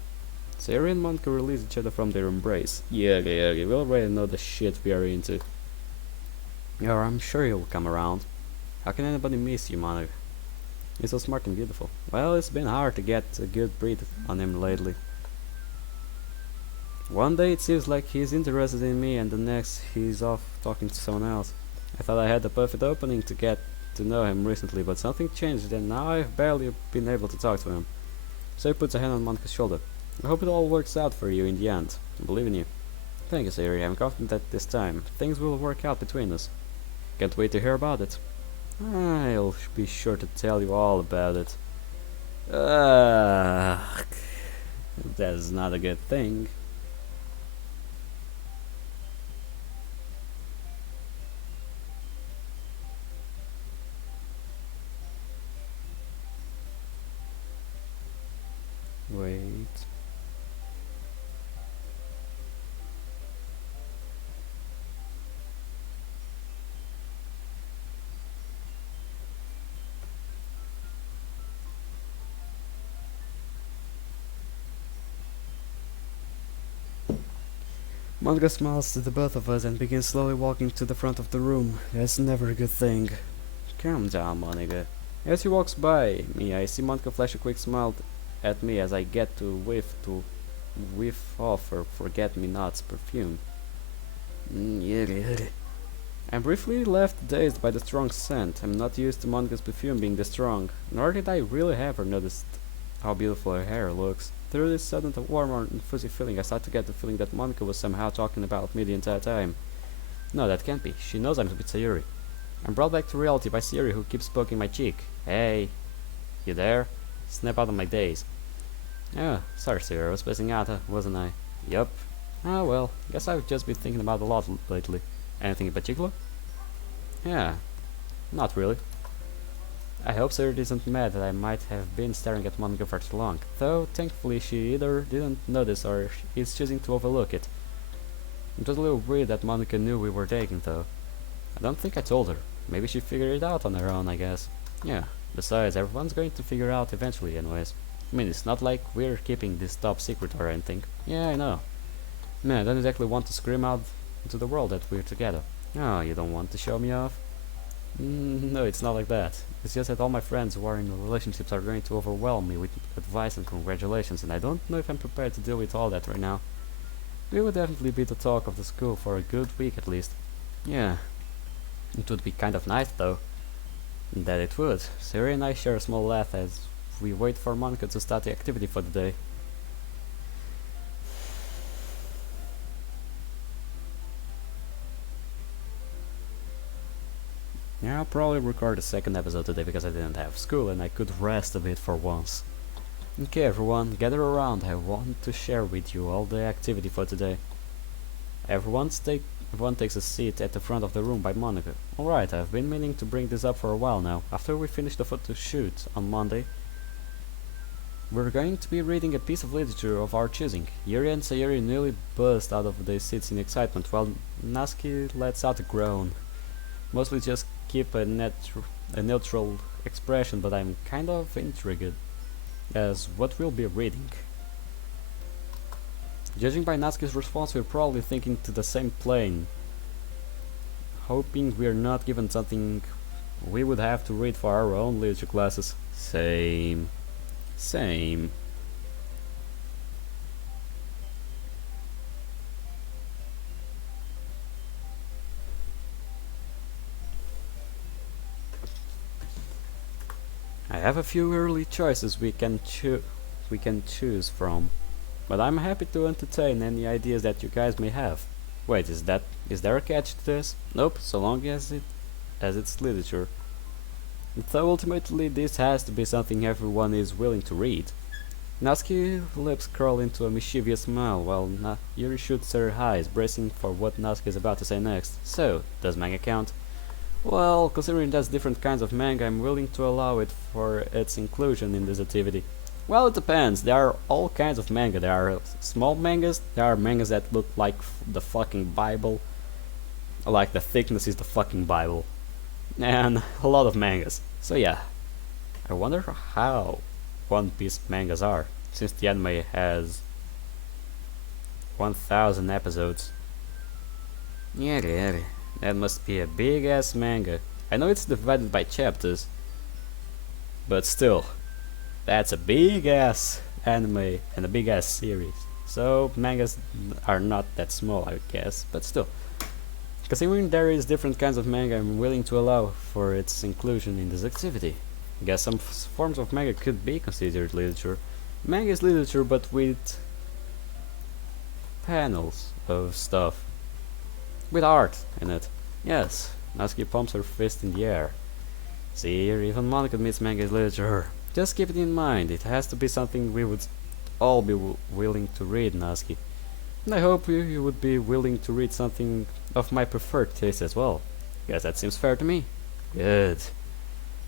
Sayuri and Monica release each other from their embrace. Yeah, we already know the shit we are into. Yeah, I'm sure he'll come around. How can anybody miss you, Monica? He's so smart and beautiful. Well, it's been hard to get a good read on him lately. One day it seems like he's interested in me, and the next he's off talking to someone else. I thought I had the perfect opening to get to know him recently, but something changed, and now I've barely been able to talk to him. So he puts a hand on Monica's shoulder. I hope it all works out for you in the end. I believe in you. Thank you, Sayori. I'm confident that this time things will work out between us. Can't wait to hear about it. I'll be sure to tell you all about it. Ugh, that's not a good thing. Wait. Monica smiles to the both of us and begins slowly walking to the front of the room. That's never a good thing. Calm down, Monica. As she walks by me, I see Monica flash a quick smile at me as I get to whiff off her forget-me-nots perfume. Yeah. I'm briefly left dazed by the strong scent. I'm not used to Monica's perfume being this strong, nor did I really ever notice how beautiful her hair looks. Through this sudden warm and fuzzy feeling, I start to get the feeling that Monica was somehow talking about me the entire time. No, that can't be. She knows I'm with Sayuri. I'm brought back to reality by Sayuri, who keeps poking my cheek. Hey, you there? Snap out of my daze. Oh, sorry Sayuri, I was spacing out, wasn't I? Yup. Ah well, guess I've just been thinking about a lot lately. Anything in particular? Yeah, not really. I hope Sayuri isn't mad that I might have been staring at Monica for too long, though thankfully she either didn't notice or is choosing to overlook it. It was a little weird that Monica knew we were dating though. I don't think I told her. Maybe she figured it out on her own, I guess. Yeah, besides, everyone's going to figure out eventually anyways. I mean, it's not like we're keeping this top secret or anything. Yeah, I know. Man, I don't exactly want to scream out to the world that we're together. Oh, you don't want to show me off? No, it's not like that. It's just that all my friends who are in relationships are going to overwhelm me with advice and congratulations, and I don't know if I'm prepared to deal with all that right now. We would definitely be the talk of the school for a good week at least. Yeah. It would be kind of nice though. That it would. Sayuri and I share a small laugh as we wait for Monica to start the activity for the day. Yeah, I'll probably record a second episode today because I didn't have school and I could rest a bit for once. Okay everyone, gather around, I want to share with you all the activity for today. Everyone takes a seat at the front of the room by Monica. Alright, I've been meaning to bring this up for a while now. After we finish the photo shoot on Monday, we're going to be reading a piece of literature of our choosing. Yuri and Sayuri nearly burst out of their seats in excitement while Natsuki lets out a groan. Mostly just keep a neutral expression, but I'm kind of intrigued as what we'll be reading. Judging by Natsuki's response, we're probably thinking to the same plane, hoping we're not given something we would have to read for our own literature classes. Same. I have a few early choices we can choose from, but I'm happy to entertain any ideas that you guys may have. Wait, is there a catch to this? Nope, so long as it's literature. Though ultimately this has to be something everyone is willing to read. Natsuki's lips curl into a mischievous smile while Yuri shoots her eyes, bracing for what Natsuki is about to say next. So, does manga count? Well, considering there's different kinds of manga, I'm willing to allow it for its inclusion in this activity. Well, it depends. There are all kinds of manga. There are small mangas, there are mangas that look like the fucking Bible. Like the thickness is the fucking Bible. And a lot of mangas. So yeah. I wonder how One Piece mangas are, since the anime has 1000 episodes. Yeah, that must be a big ass manga. I know it's divided by chapters, but still, that's a big ass anime and a big ass series. So mangas are not that small, I guess, but still. Considering there is different kinds of manga, I'm willing to allow for its inclusion in this activity. I guess some forms of manga could be considered literature. Manga is literature, but with panels of stuff with art in it. Yes, Natsuki pumps her fist in the air. See here, even Monica admits manga is literature. Just keep it in mind, it has to be something we would all be willing to read, Natsuki. And I hope you would be willing to read something of my preferred taste as well. Yes, that seems fair to me. Good.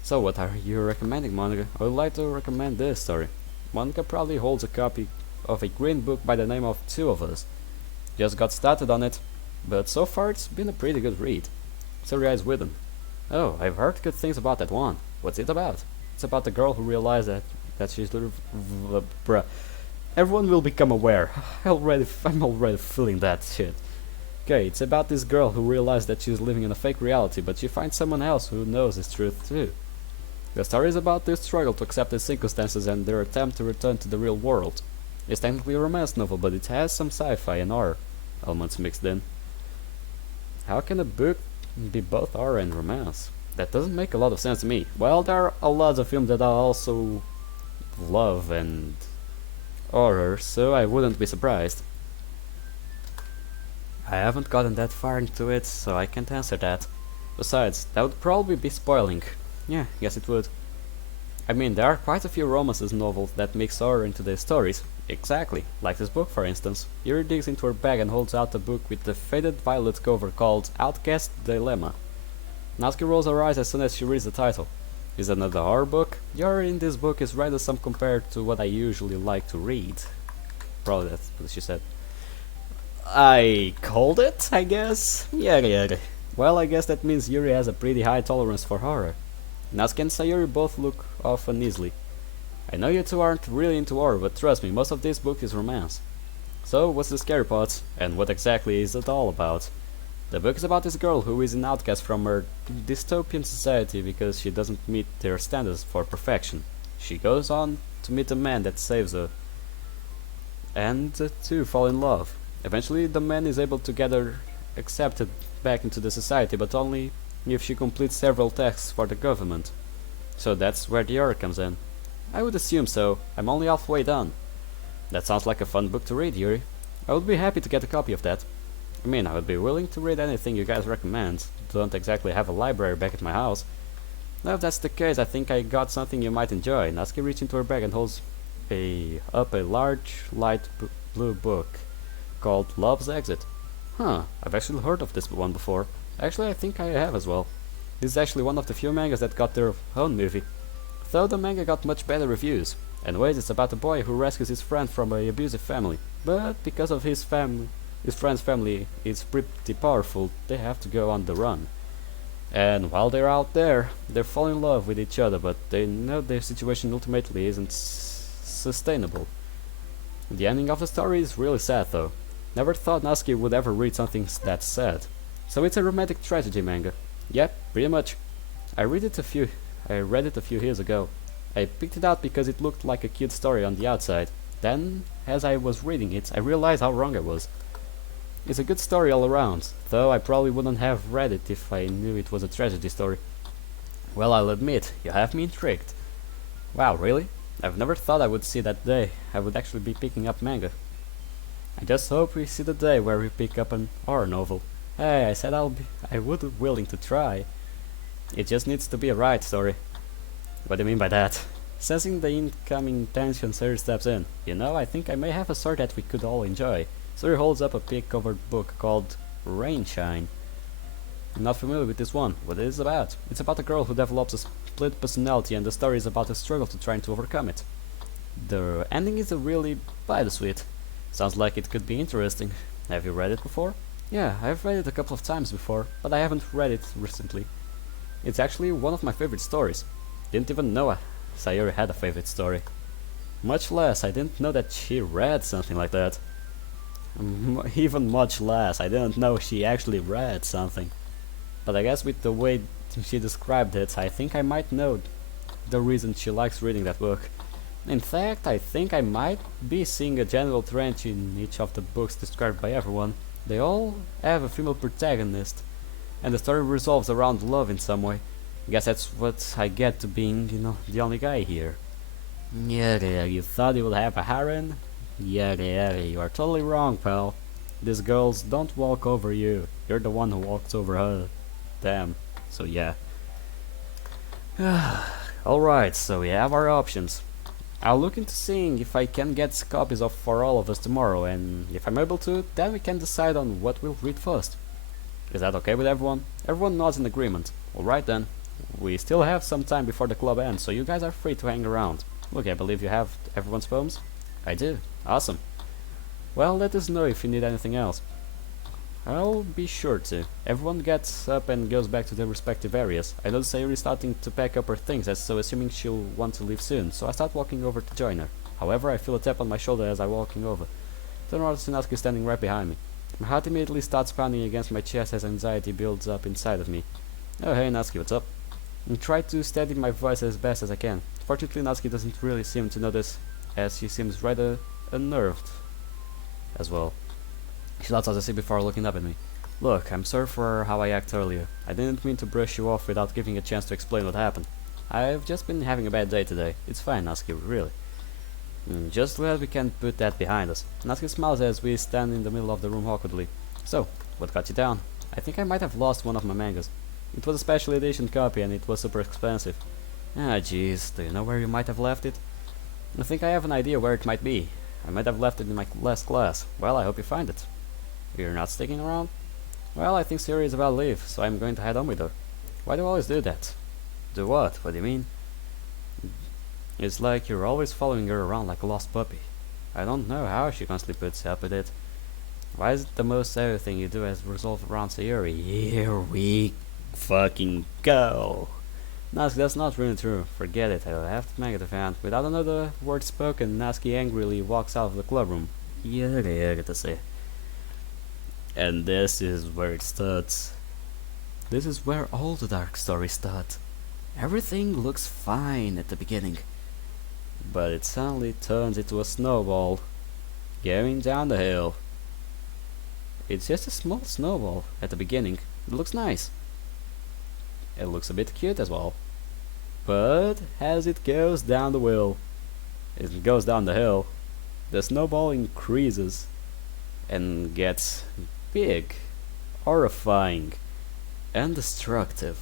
So what are you recommending, Monica? I would like to recommend this story. Monica probably holds a copy of a green book by the name of Two of Us. Just got started on it, but so far it's been a pretty good read. Sorry, eyes Whedon. Oh, I've heard good things about that one. What's it about? It's about the girl who realized that she's bruh. Everyone will become aware. I'm already feeling that shit. Okay, it's about this girl who realized that she's living in a fake reality, but she finds someone else who knows this truth too. The story is about their struggle to accept the circumstances and their attempt to return to the real world. It's technically a romance novel, but it has some sci-fi and horror elements mixed in. How can a book be both horror and romance? That doesn't make a lot of sense to me. Well, there are a lot of films that I also love and horror, so I wouldn't be surprised. I haven't gotten that far into it, so I can't answer that. Besides, that would probably be spoiling. Yeah, yes it would. I mean, there are quite a few romances novels that mix horror into their stories. Exactly, like this book for instance. Yuri digs into her bag and holds out a book with the faded violet cover called Outcast Dilemma. Natsuki rolls her eyes as soon as she reads the title. Is it another horror book? The horror in this book is rather some compared to what I usually like to read. Probably that's what she said. I called it, I guess? Yeah. Well, I guess that means Yuri has a pretty high tolerance for horror. Natsuki and Sayuri both look off uneasily. I know you two aren't really into horror, but trust me, most of this book is romance. So, what's the scary part? And what exactly is it all about? The book is about this girl who is an outcast from her dystopian society because she doesn't meet their standards for perfection. She goes on to meet a man that saves her, and the two fall in love. Eventually, the man is able to get her accepted back into the society, but only if she completes several tasks for the government. So that's where the horror comes in. I would assume so. I'm only halfway done. That sounds like a fun book to read, Yuri. I would be happy to get a copy of that. I mean, I would be willing to read anything you guys recommend. Don't exactly have a library back at my house. Now, if that's the case, I think I got something you might enjoy. Natsuki reaches into her bag and holds up a large, light blue book called Love's Exit. Huh, I've actually heard of this one before. Actually, I think I have as well. This is actually one of the few mangas that got their own movie. Though the manga got much better reviews. Anyways, it's about a boy who rescues his friend from an abusive family. But because of his friend's family is pretty powerful, they have to go on the run. And while they're out there, they fall in love with each other, but they know their situation ultimately isn't sustainable. The ending of the story is really sad though. Never thought Natsuki would ever read something that sad. So it's a romantic tragedy manga. Yep, pretty much. I read it a few years ago. I picked it out because it looked like a cute story on the outside. Then, as I was reading it, I realized how wrong I was. It's a good story all around, though I probably wouldn't have read it if I knew it was a tragedy story. Well, I'll admit, you have me intrigued. Wow, really? I've never thought I would see that day. I would actually be picking up manga. I just hope we see the day where we pick up an horror novel. Hey, I said I would be willing to try. It just needs to be a right story. What do you mean by that? Sensing the incoming tension, Siri steps in. You know, I think I may have a story that we could all enjoy. Siri holds up a pink-covered book called Rainshine. I'm not familiar with this one. What is it about? It's about a girl who develops a split personality, and the story is about a struggle to trying to overcome it. The ending is a really bittersweet. Sounds like it could be interesting. Have you read it before? Yeah, I've read it a couple of times before, but I haven't read it recently. It's actually one of my favorite stories. Didn't even know Sayuri had a favorite story. Much less, I didn't know that she read something like that. Even much less, I didn't know she actually read something. But I guess with the way she described it, I think I might know the reason she likes reading that book. In fact, I think I might be seeing a general trend in each of the books described by everyone. They all have a female protagonist, and the story revolves around love in some way. I guess that's what I get to being, the only guy here. Yeah, you thought you would have a harem? Yeah, you are totally wrong, pal. These girls don't walk over you. You're the one who walks over her. Damn. So yeah. Alright, so we have our options. I'll look into seeing if I can get copies of For All of Us tomorrow, and if I'm able to, then we can decide on what we'll read first. Is that okay with everyone? Everyone nods in agreement. Alright then. We still have some time before the club ends, so you guys are free to hang around. Look, I believe you have everyone's poems? I do. Awesome. Well, let us know if you need anything else. I'll be sure to. Everyone gets up and goes back to their respective areas. I notice Sayuri starting to pack up her things, so assuming she'll want to leave soon, so I start walking over to join her. However, I feel a tap on my shoulder as I'm walking over. Turn around to Natsuki standing right behind me. My heart immediately starts pounding against my chest as anxiety builds up inside of me. Oh hey Natsuki, what's up? I try to steady my voice as best as I can. Fortunately, Natsuki doesn't really seem to notice, as she seems rather unnerved as well. She nods as I say before looking up at me. Look, I'm sorry for how I acted earlier. I didn't mean to brush you off without giving a chance to explain what happened. I've just been having a bad day today. It's fine, Natsuki, really. Just glad we can put that behind us. Natsuki smiles as we stand in the middle of the room awkwardly. So, what got you down? I think I might have lost one of my mangas. It was a special edition copy and it was super expensive. Ah, jeez, do you know where you might have left it? I think I have an idea where it might be. I might have left it in my last class. Well, I hope you find it. You're not sticking around? Well, I think Sayuri is about to leave, so I'm going to head home with her. Why do you always do that? Do what? What do you mean? It's like you're always following her around like a lost puppy. I don't know how she constantly puts up with it. Why is it the most everything you do is resolve around Sayuri? Here we fucking go. Natsuki, that's not really true. Forget it, I'll have to make it a fan. Without another word spoken, Natsuki angrily walks out of the clubroom. To say. And this is where it starts. This is where all the dark stories start. Everything looks fine at the beginning, but it suddenly turns into a snowball, going down the hill. It's just a small snowball at the beginning. It looks nice. It looks a bit cute as well. But as it goes down the hill, the snowball increases and gets big, horrifying, and destructive.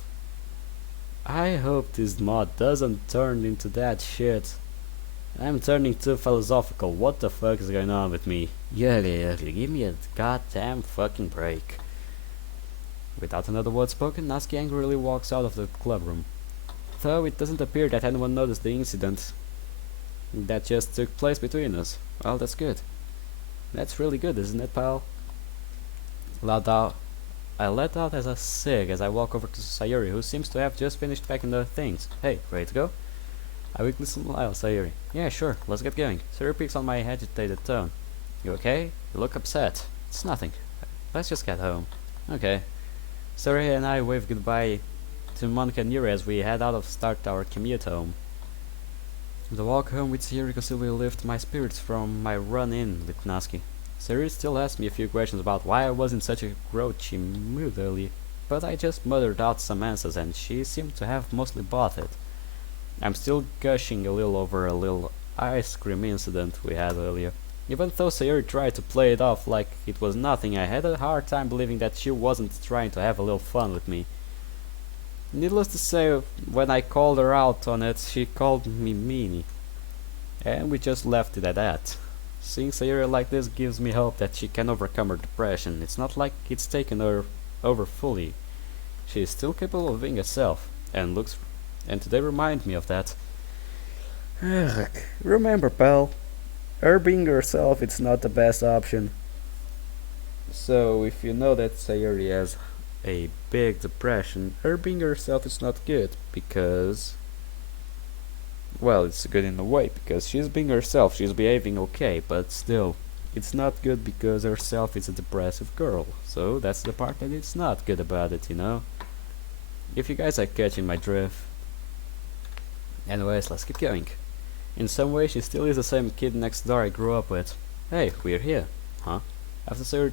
I hope this mod doesn't turn into that shit. I'm turning too philosophical. What the fuck is going on with me? Ugly, give me a goddamn fucking break. Without another word spoken, Natsuki angrily walks out of the clubroom. Though it doesn't appear that anyone noticed the incident that just took place between us. Well, that's good. That's really good, isn't it, pal? I let out as a sig as I walk over to Sayuri, who seems to have just finished packing the things. Hey, ready to go? I weakly smile, Sayuri. Yeah, sure, let's get going. Sayuri peeks on my agitated tone. You okay? You look upset. It's nothing. Let's just get home. Okay. Sayuri and I wave goodbye to Monica and Yuri as we head out of start our commute home. The walk home with Sayuri considerably lifted my spirits from my run-in with Natsuki. Sayuri still asked me a few questions about why I was in such a grouchy mood early, but I just muttered out some answers and she seemed to have mostly bought it. I'm still gushing a little over a little ice cream incident we had earlier. Even though Sayuri tried to play it off like it was nothing, I had a hard time believing that she wasn't trying to have a little fun with me. Needless to say, when I called her out on it, she called me meanie. And we just left it at that. Seeing Sayuri like this gives me hope that she can overcome her depression. It's not like it's taken her over fully. She is still capable of being herself, and today remind me of that. Remember, pal, her being herself it's not the best option. So if you know that Sayuri has a big depression, her being herself is not good because, well, it's good in a way because she's being herself, she's behaving okay, but still, it's not good because herself is a depressive girl. So that's the part that it's not good about it, you know? If you guys are catching my drift. Anyways, let's keep going. In some way, she still is the same kid next door I grew up with. Hey, we're here. Huh? After Sayuri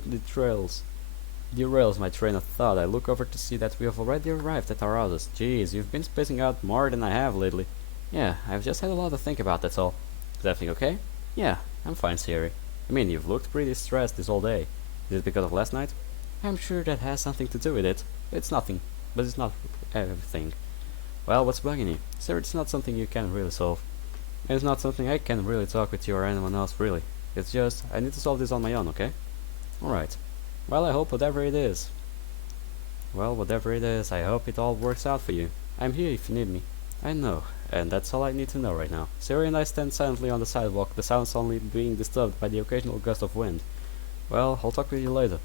derails my train of thought, I look over to see that we have already arrived at our houses. Jeez, you've been spacing out more than I have lately. Yeah, I've just had a lot to think about, that's all. Is everything okay? Yeah, I'm fine, Sayuri. I mean, you've looked pretty stressed this whole day. Is it because of last night? I'm sure that has something to do with it. It's nothing, but it's not everything. Well, what's bugging you? Sir, it's not something you can really solve. And it's not something I can really talk with you or anyone else, really. It's just, I need to solve this on my own, okay? Alright. Well, I hope whatever it is. Well, whatever it is, I hope it all works out for you. I'm here if you need me. I know, and that's all I need to know right now. Siri and I stand silently on the sidewalk, the sounds only being disturbed by the occasional gust of wind. Well, I'll talk with you later.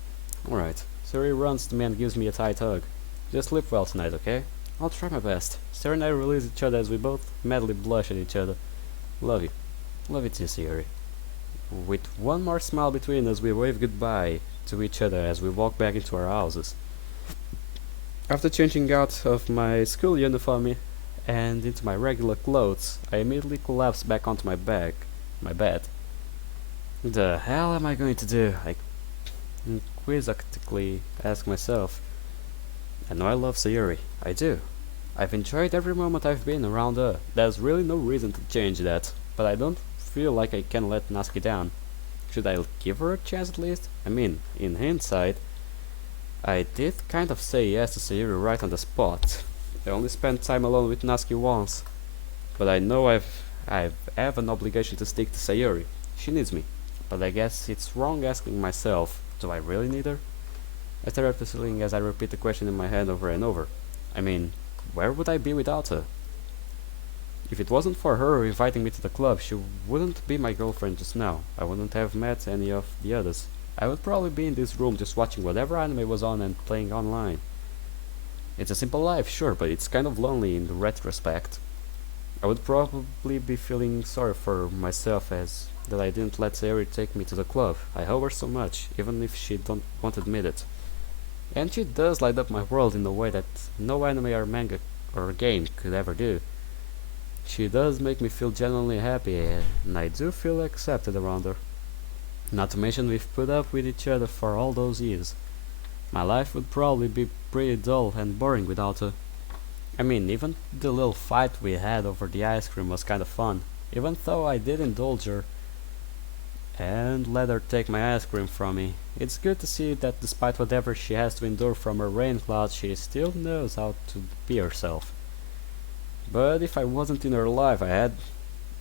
Alright. Siri runs to me and gives me a tight hug. Just sleep well tonight, okay? I'll try my best. Siri and I release each other as we both madly blush at each other. Love you. Love you too, Siri. With one more smile between us, we wave goodbye to each other as we walk back into our houses. After changing out of my school uniform and into my regular clothes, I immediately collapse back onto my bed. The hell am I going to do? I quizzically ask myself. I know I love Sayuri. I do. I've enjoyed every moment I've been around her. There's really no reason to change that, but I don't feel like I can let Natsuki down. Should I give her a chance at least? I mean, in hindsight, I did kind of say yes to Sayuri right on the spot. I only spent time alone with Natsuki once, but I know I have an obligation to stick to Sayuri. She needs me, but I guess it's wrong asking myself, do I really need her? I stare at the ceiling as I repeat the question in my head over and over. I mean, where would I be without her? If it wasn't for her inviting me to the club, she wouldn't be my girlfriend just now. I wouldn't have met any of the others. I would probably be in this room just watching whatever anime was on and playing online. It's a simple life, sure, but it's kind of lonely in the retrospect. I would probably be feeling sorry for myself as that I didn't let Sayori take me to the club. I owe her so much, even if she won't admit it. And she does light up my world in a way that no anime or manga or game could ever do. She does make me feel genuinely happy, and I do feel accepted around her. Not to mention we've put up with each other for all those years. My life would probably be pretty dull and boring without her. I mean, even the little fight we had over the ice cream was kind of fun, even though I did indulge her and let her take my ice cream from me. It's good to see that despite whatever she has to endure from her rain clouds, she still knows how to be herself. But if I wasn't in her life, had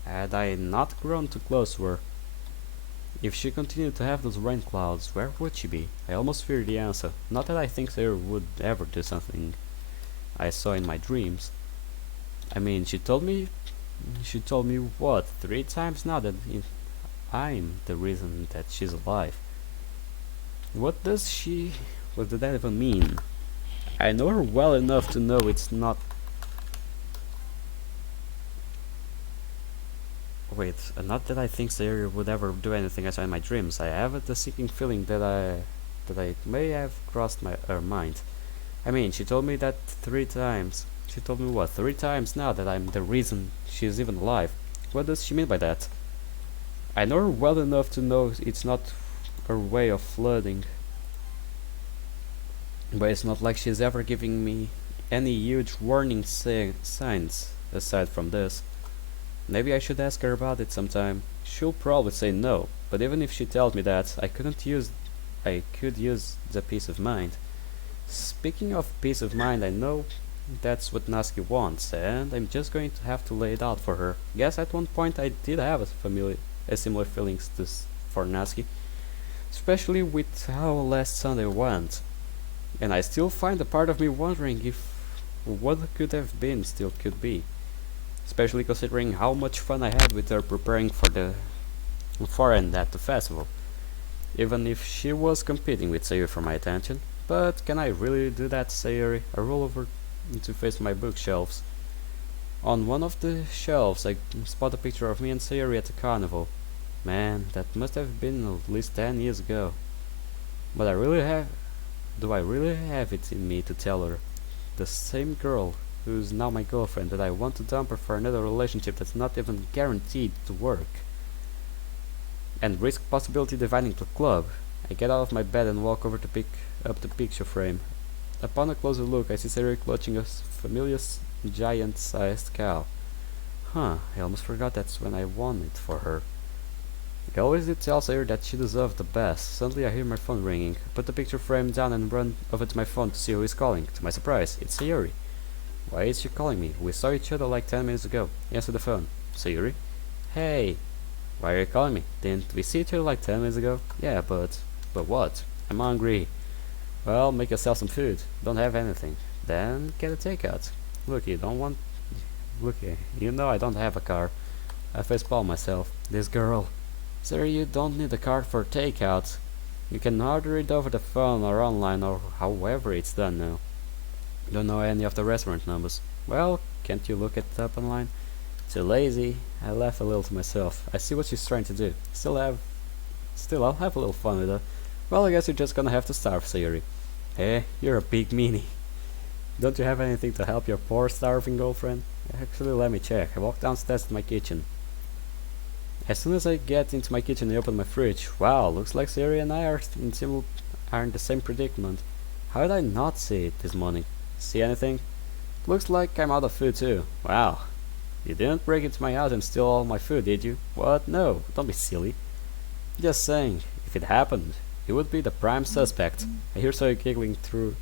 I not grown too close to her? If she continued to have those rain clouds, where would she be? I almost fear the answer. Not that I think Sarah would ever do something I saw in my dreams. I mean, she told me what, 3 times now that I'm the reason that she's alive. What did that even mean? I know her well enough to know it's not. Wait, not that I think Sayori would ever do anything I saw in my dreams. I have the sinking feeling that I may have crossed her mind. I mean, she told me that 3 times. She told me what, 3 times now that I'm the reason she's even alive. What does she mean by that? I know her well enough to know it's not her way of flirting. But it's not like she's ever giving me any huge warning signs aside from this. Maybe I should ask her about it sometime. She'll probably say no, but even if she tells me that, I could use the peace of mind. Speaking of peace of mind, I know that's what Natsuki wants, and I'm just going to have to lay it out for her. Guess at one point I did have a similar feelings for Natsuki, especially with how last Sunday went. And I still find a part of me wondering if what could have been still could be. Especially considering how much fun I had with her preparing for and at the festival. Even if she was competing with Sayuri for my attention. But can I really do that to Sayuri? I roll over to face my bookshelves. On one of the shelves I spot a picture of me and Sayuri at the carnival. Man, that must have been at least 10 years ago. But do I really have it in me to tell her? The same girl who's now my girlfriend, that I want to dump her for another relationship that's not even guaranteed to work. And risk possibility dividing the club. I get out of my bed and walk over to pick up the picture frame. Upon a closer look, I see Sarah clutching a familiar giant-sized cow. Huh, I almost forgot that's when I won it for her. I always did tell Sayuri that she deserved the best. Suddenly I hear my phone ringing. I put the picture frame down and run over to my phone to see who is calling. To my surprise, it's Sayuri. Why is she calling me? We saw each other like 10 minutes ago. Answer the phone. Sayuri? Hey! Why are you calling me? Didn't we see each other like 10 minutes ago? Yeah, but what? I'm hungry. Well, make yourself some food. Don't have anything. Then get a takeout. Look, you know I don't have a car. I facepalm myself. This girl. Sir, you don't need a card for takeout. You can order it over the phone or online or however it's done now. Don't know any of the restaurant numbers. Well, can't you look it up online? Too lazy. I laugh a little to myself. I see what she's trying to do. Still, I'll have a little fun with her. Well, I guess you're just gonna have to starve, Sayuri. Hey, you're a big meanie. Don't you have anything to help your poor starving girlfriend? Actually, let me check. I walk downstairs to my kitchen. As soon as I get into my kitchen, I open my fridge. Wow, looks like Sayuri and I are in the same predicament. How did I not see it this morning? See anything? Looks like I'm out of food too. Wow. You didn't break into my house and steal all my food, did you? What? No, don't be silly. Just saying, if it happened, you would be the prime suspect. I hear Sayuri giggling through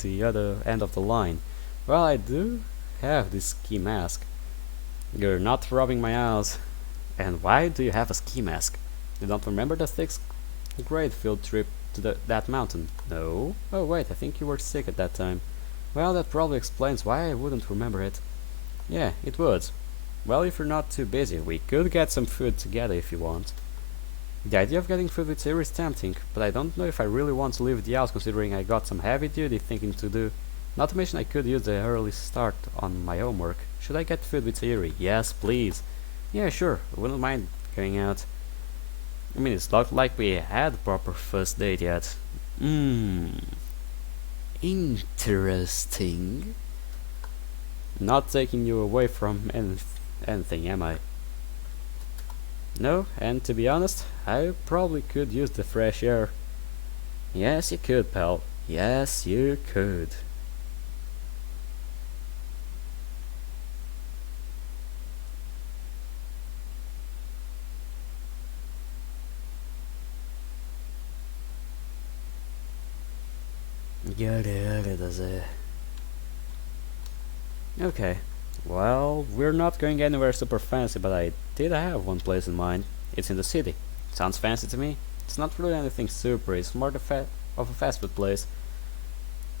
the other end of the line. Well, I do have this ski mask. You're not robbing my house. And why do you have a ski mask? You don't remember the sixth grade field trip to that mountain? No? Oh wait, I think you were sick at that time. Well, that probably explains why I wouldn't remember it. Yeah, it would. Well, if you're not too busy, we could get some food together if you want. The idea of getting food with Sayuri is tempting, but I don't know if I really want to leave the house considering I got some heavy-duty thinking to do. Not to mention I could use the early start on my homework. Should I get food with Sayuri? Yes, please. Yeah, sure, I wouldn't mind going out. I mean, it's not like we had a proper first date yet. Interesting. Not taking you away from anything, am I? No, and to be honest, I probably could use the fresh air. Yes, you could, pal. Yes, you could. Okay, well, we're not going anywhere super fancy, but I did have one place in mind. It's in the city. Sounds fancy to me. It's not really anything super, it's more of a fast food place.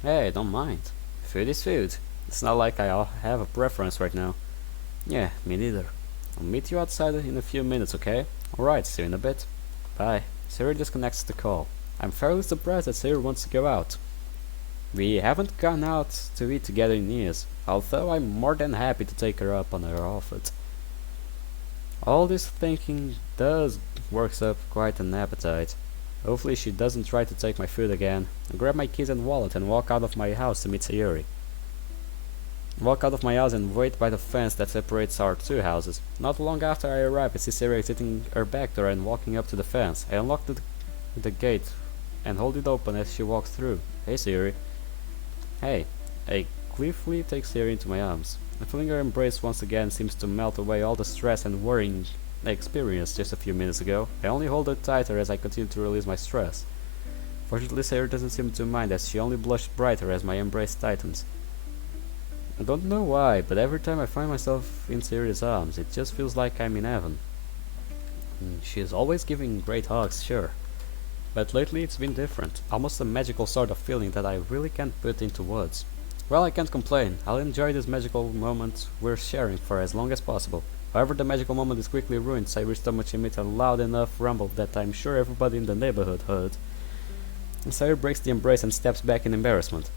Hey, don't mind. Food is food. It's not like I have a preference right now. Yeah, me neither. I'll meet you outside in a few minutes, okay? Alright, see you in a bit. Bye. Sayuri disconnects the call. I'm fairly surprised that Sayuri wants to go out. We haven't gone out to eat together in years, although I'm more than happy to take her up on her offer. All this thinking does works up quite an appetite. Hopefully she doesn't try to take my food again. I grab my keys and wallet and walk out of my house to meet Sayuri. Walk out of my house and wait by the fence that separates our two houses. Not long after I arrive, I see Sayuri exiting her back door and walking up to the fence. I unlock the gate and hold it open as she walks through. Hey Sayuri. Hey. I gleefully take Sayuri into my arms. Feeling her embrace once again seems to melt away all the stress and worrying I experienced just a few minutes ago. I only hold her tighter as I continue to release my stress. Fortunately, Sayuri doesn't seem to mind as she only blushes brighter as my embrace tightens. I don't know why, but every time I find myself in Sayuri's arms, it just feels like I'm in heaven. She is always giving great hugs, sure. But lately it's been different, almost a magical sort of feeling that I really can't put into words. Well, I can't complain. I'll enjoy this magical moment we're sharing for as long as possible. However, the magical moment is quickly ruined. Sayuri's stomach emits a loud enough rumble that I'm sure everybody in the neighborhood heard. Sayuri breaks the embrace and steps back in embarrassment.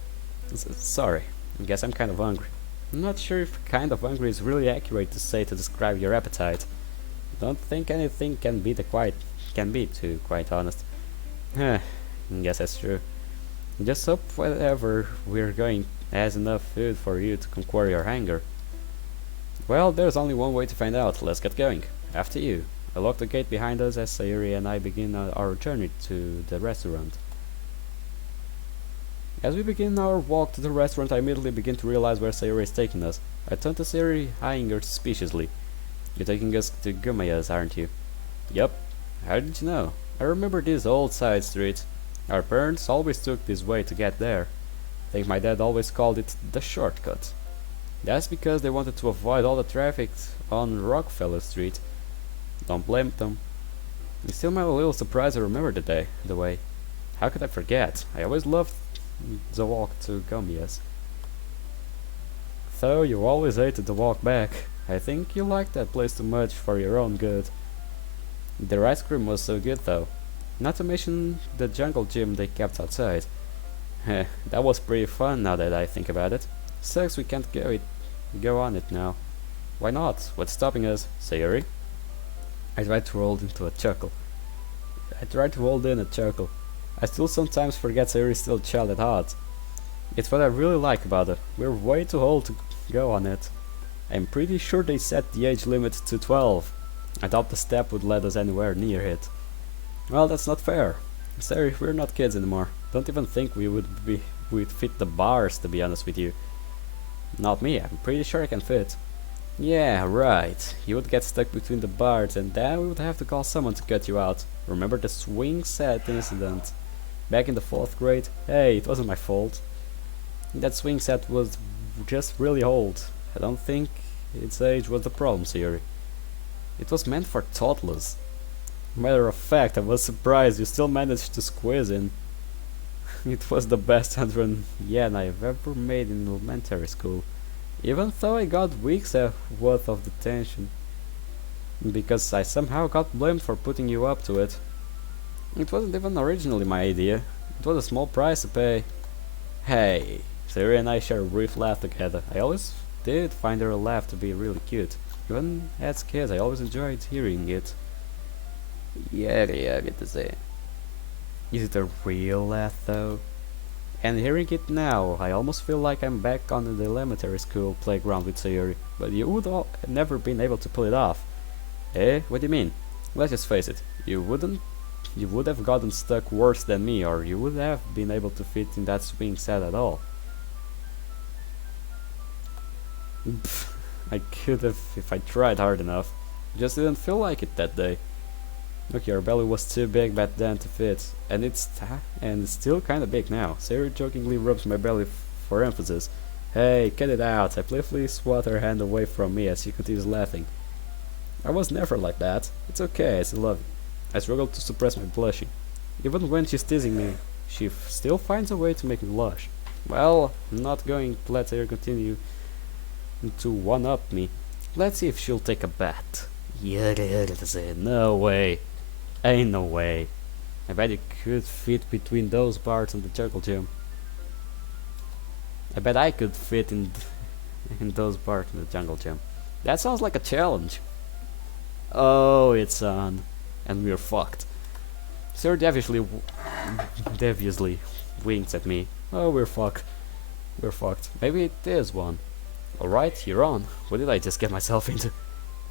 Sorry, I guess I'm kind of hungry. I'm not sure if kind of hungry is really accurate to say to describe your appetite. Don't think anything can be too quite honest. I guess that's true. Just hope wherever we're going has enough food for you to conquer your hunger. Well, there's only one way to find out. Let's get going. After you. I lock the gate behind us as Sayuri and I begin our journey to the restaurant. As we begin our walk to the restaurant, I immediately begin to realize where Sayuri is taking us. I turn to Sayuri, eyeing her suspiciously. You're taking us to Gumaya's, aren't you? Yup. How did you know? I remember this old side street. Our parents always took this way to get there. I think my dad always called it the shortcut. That's because they wanted to avoid all the traffic on Rockefeller Street. Don't blame them. You still am a little surprised I remember the way. How could I forget? I always loved the walk to Gomez. Though you always hated the walk back. I think you liked that place too much for your own good. Their ice cream was so good though. Not to mention the jungle gym they kept outside. Heh, that was pretty fun now that I think about it. Sucks we can't go on it now. Why not? What's stopping us? Sayuri? I tried to hold into a chuckle. I tried to hold in a chuckle. I still sometimes forget Sayuri's still a child at heart. It's what I really like about it. We're way too old to go on it. I'm pretty sure they set the age limit to 12. I doubt the step would let us anywhere near it. Well, that's not fair. Sorry, we're not kids anymore. Don't even think we'd fit the bars, to be honest with you. Not me, I'm pretty sure I can fit. Yeah, right. You would get stuck between the bars and then we would have to call someone to cut you out. Remember the swing set incident? Back in the 4th grade? Hey, it wasn't my fault. That swing set was just really old. I don't think its age was the problem, Siri. It was meant for toddlers. Matter of fact, I was surprised you still managed to squeeze in. It was the best 100 yen I've ever made in elementary school. Even though I got weeks worth of detention. Because I somehow got blamed for putting you up to it. It wasn't even originally my idea. It was a small price to pay. Hey, Siri and I share a brief laugh together. I always did find her laugh to be really cute. Even as kids, I always enjoyed hearing it. Yeah, get to say. Is it a real laugh though? And hearing it now, I almost feel like I'm back on the elementary school playground with Sayuri, but you would never been able to pull it off. Eh? What do you mean? Let's just face it, you would have gotten stuck worse than me, or you would have been able to fit in that swing set at all. Pfft, I could have if I tried hard enough. Just didn't feel like it that day. Look, your belly was too big back then to fit, and it's still kinda big now. Sarah jokingly rubs my belly for emphasis. Hey, cut it out! I playfully swat her hand away from me as she continues laughing. I was never like that. It's okay, I still love you. I struggle to suppress my blushing. Even when she's teasing me, she still finds a way to make me blush. Well, I'm not going to let her continue to one-up me. Let's see if she'll take a bet. No way. Ain't no way. I bet you could fit between those bars in the jungle gym. I bet I could fit in those bars in the jungle gym. That sounds like a challenge. Oh, it's on. And we're fucked. Sir deviously winks at me. Oh, we're fucked. We're fucked. Maybe it is one. Alright, you're on. What did I just get myself into?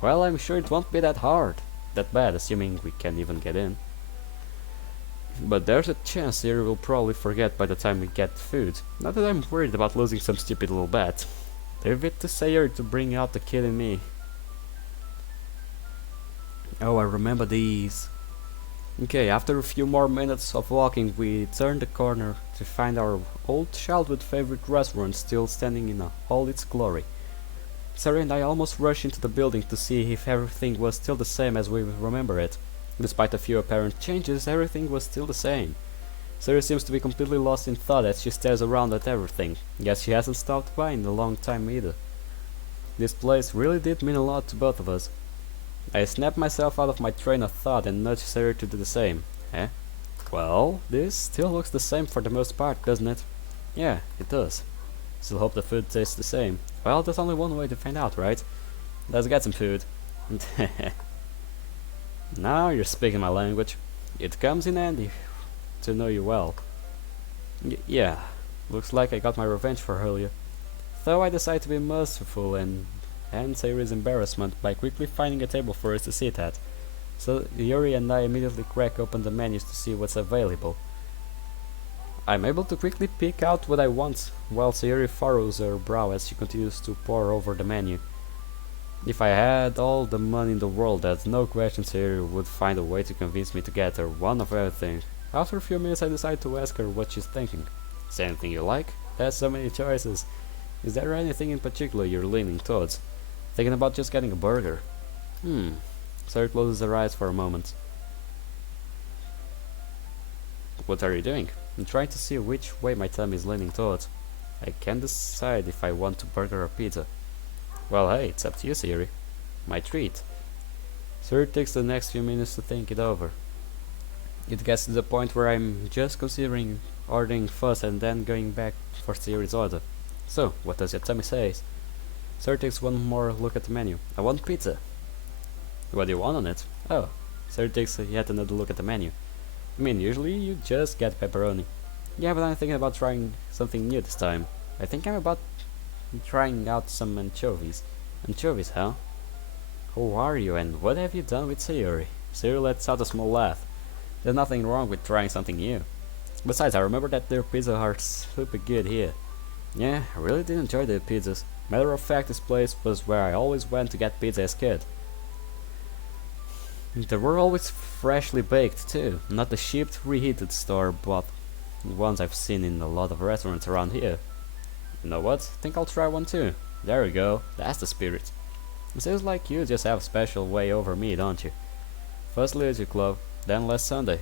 Well, I'm sure it won't be that bad, assuming we can even get in. But there's a chance Siri will probably forget by the time we get food. Not that I'm worried about losing some stupid little bet. Leave it to Sayuri to bring out the kid in me. Oh, I remember these. Okay, after a few more minutes of walking, we turned the corner to find our old childhood favorite restaurant still standing in all its glory. Sarah and I almost rushed into the building to see if everything was still the same as we remember it. Despite a few apparent changes, everything was still the same. Sarah seems to be completely lost in thought as she stares around at everything. Guess she hasn't stopped by in a long time either. This place really did mean a lot to both of us. I snapped myself out of my train of thought and nudged Sarah to do the same. Eh? Well, this still looks the same for the most part, doesn't it? Yeah, it does. Still hope the food tastes the same. Well, there's only one way to find out, right? Let's get some food. Now you're speaking my language. It comes in handy to know you well. Yeah, looks like I got my revenge for earlier. Though I decided to be merciful and Sayuri's embarrassment by quickly finding a table for us to sit at. So Yuri and I immediately crack open the menus to see what's available. I'm able to quickly pick out what I want, while Sayuri furrows her brow as she continues to pore over the menu. If I had all the money in the world, there's no question Sayori would find a way to convince me to get her one of everything. After a few minutes I decide to ask her what she's thinking. Is there anything you like? There's so many choices. Is there anything in particular you're leaning towards? Thinking about just getting a burger. Sayori closes her eyes for a moment. What are you doing? I'm trying to see which way my tummy is leaning towards. I can't decide if I want a burger or pizza. Well, hey, it's up to you, Sayori. My treat. Sayori takes the next few minutes to think it over. It gets to the point where I'm just considering ordering first and then going back for Sayori's order. So, what does your tummy say? Sayori takes one more look at the menu. I want pizza. What do you want on it? Oh. Sayori takes yet another look at the menu. I mean, usually you just get pepperoni. Yeah, but I'm thinking about trying something new this time. I think I'm about trying out some anchovies. Anchovies, huh? Who are you and what have you done with Sayori? Sayori lets out a small laugh. There's nothing wrong with trying something new. Besides, I remember that their pizzas are super good here. Yeah, I really did enjoy their pizzas. Matter of fact, this place was where I always went to get pizza as a kid. They were always freshly baked too, not the shipped, reheated store-bought ones I've seen in a lot of restaurants around here. You know what? Think I'll try one too. There we go, that's the spirit. It seems like you just have a special way over me, don't you? First Leisure Club, then last Sunday,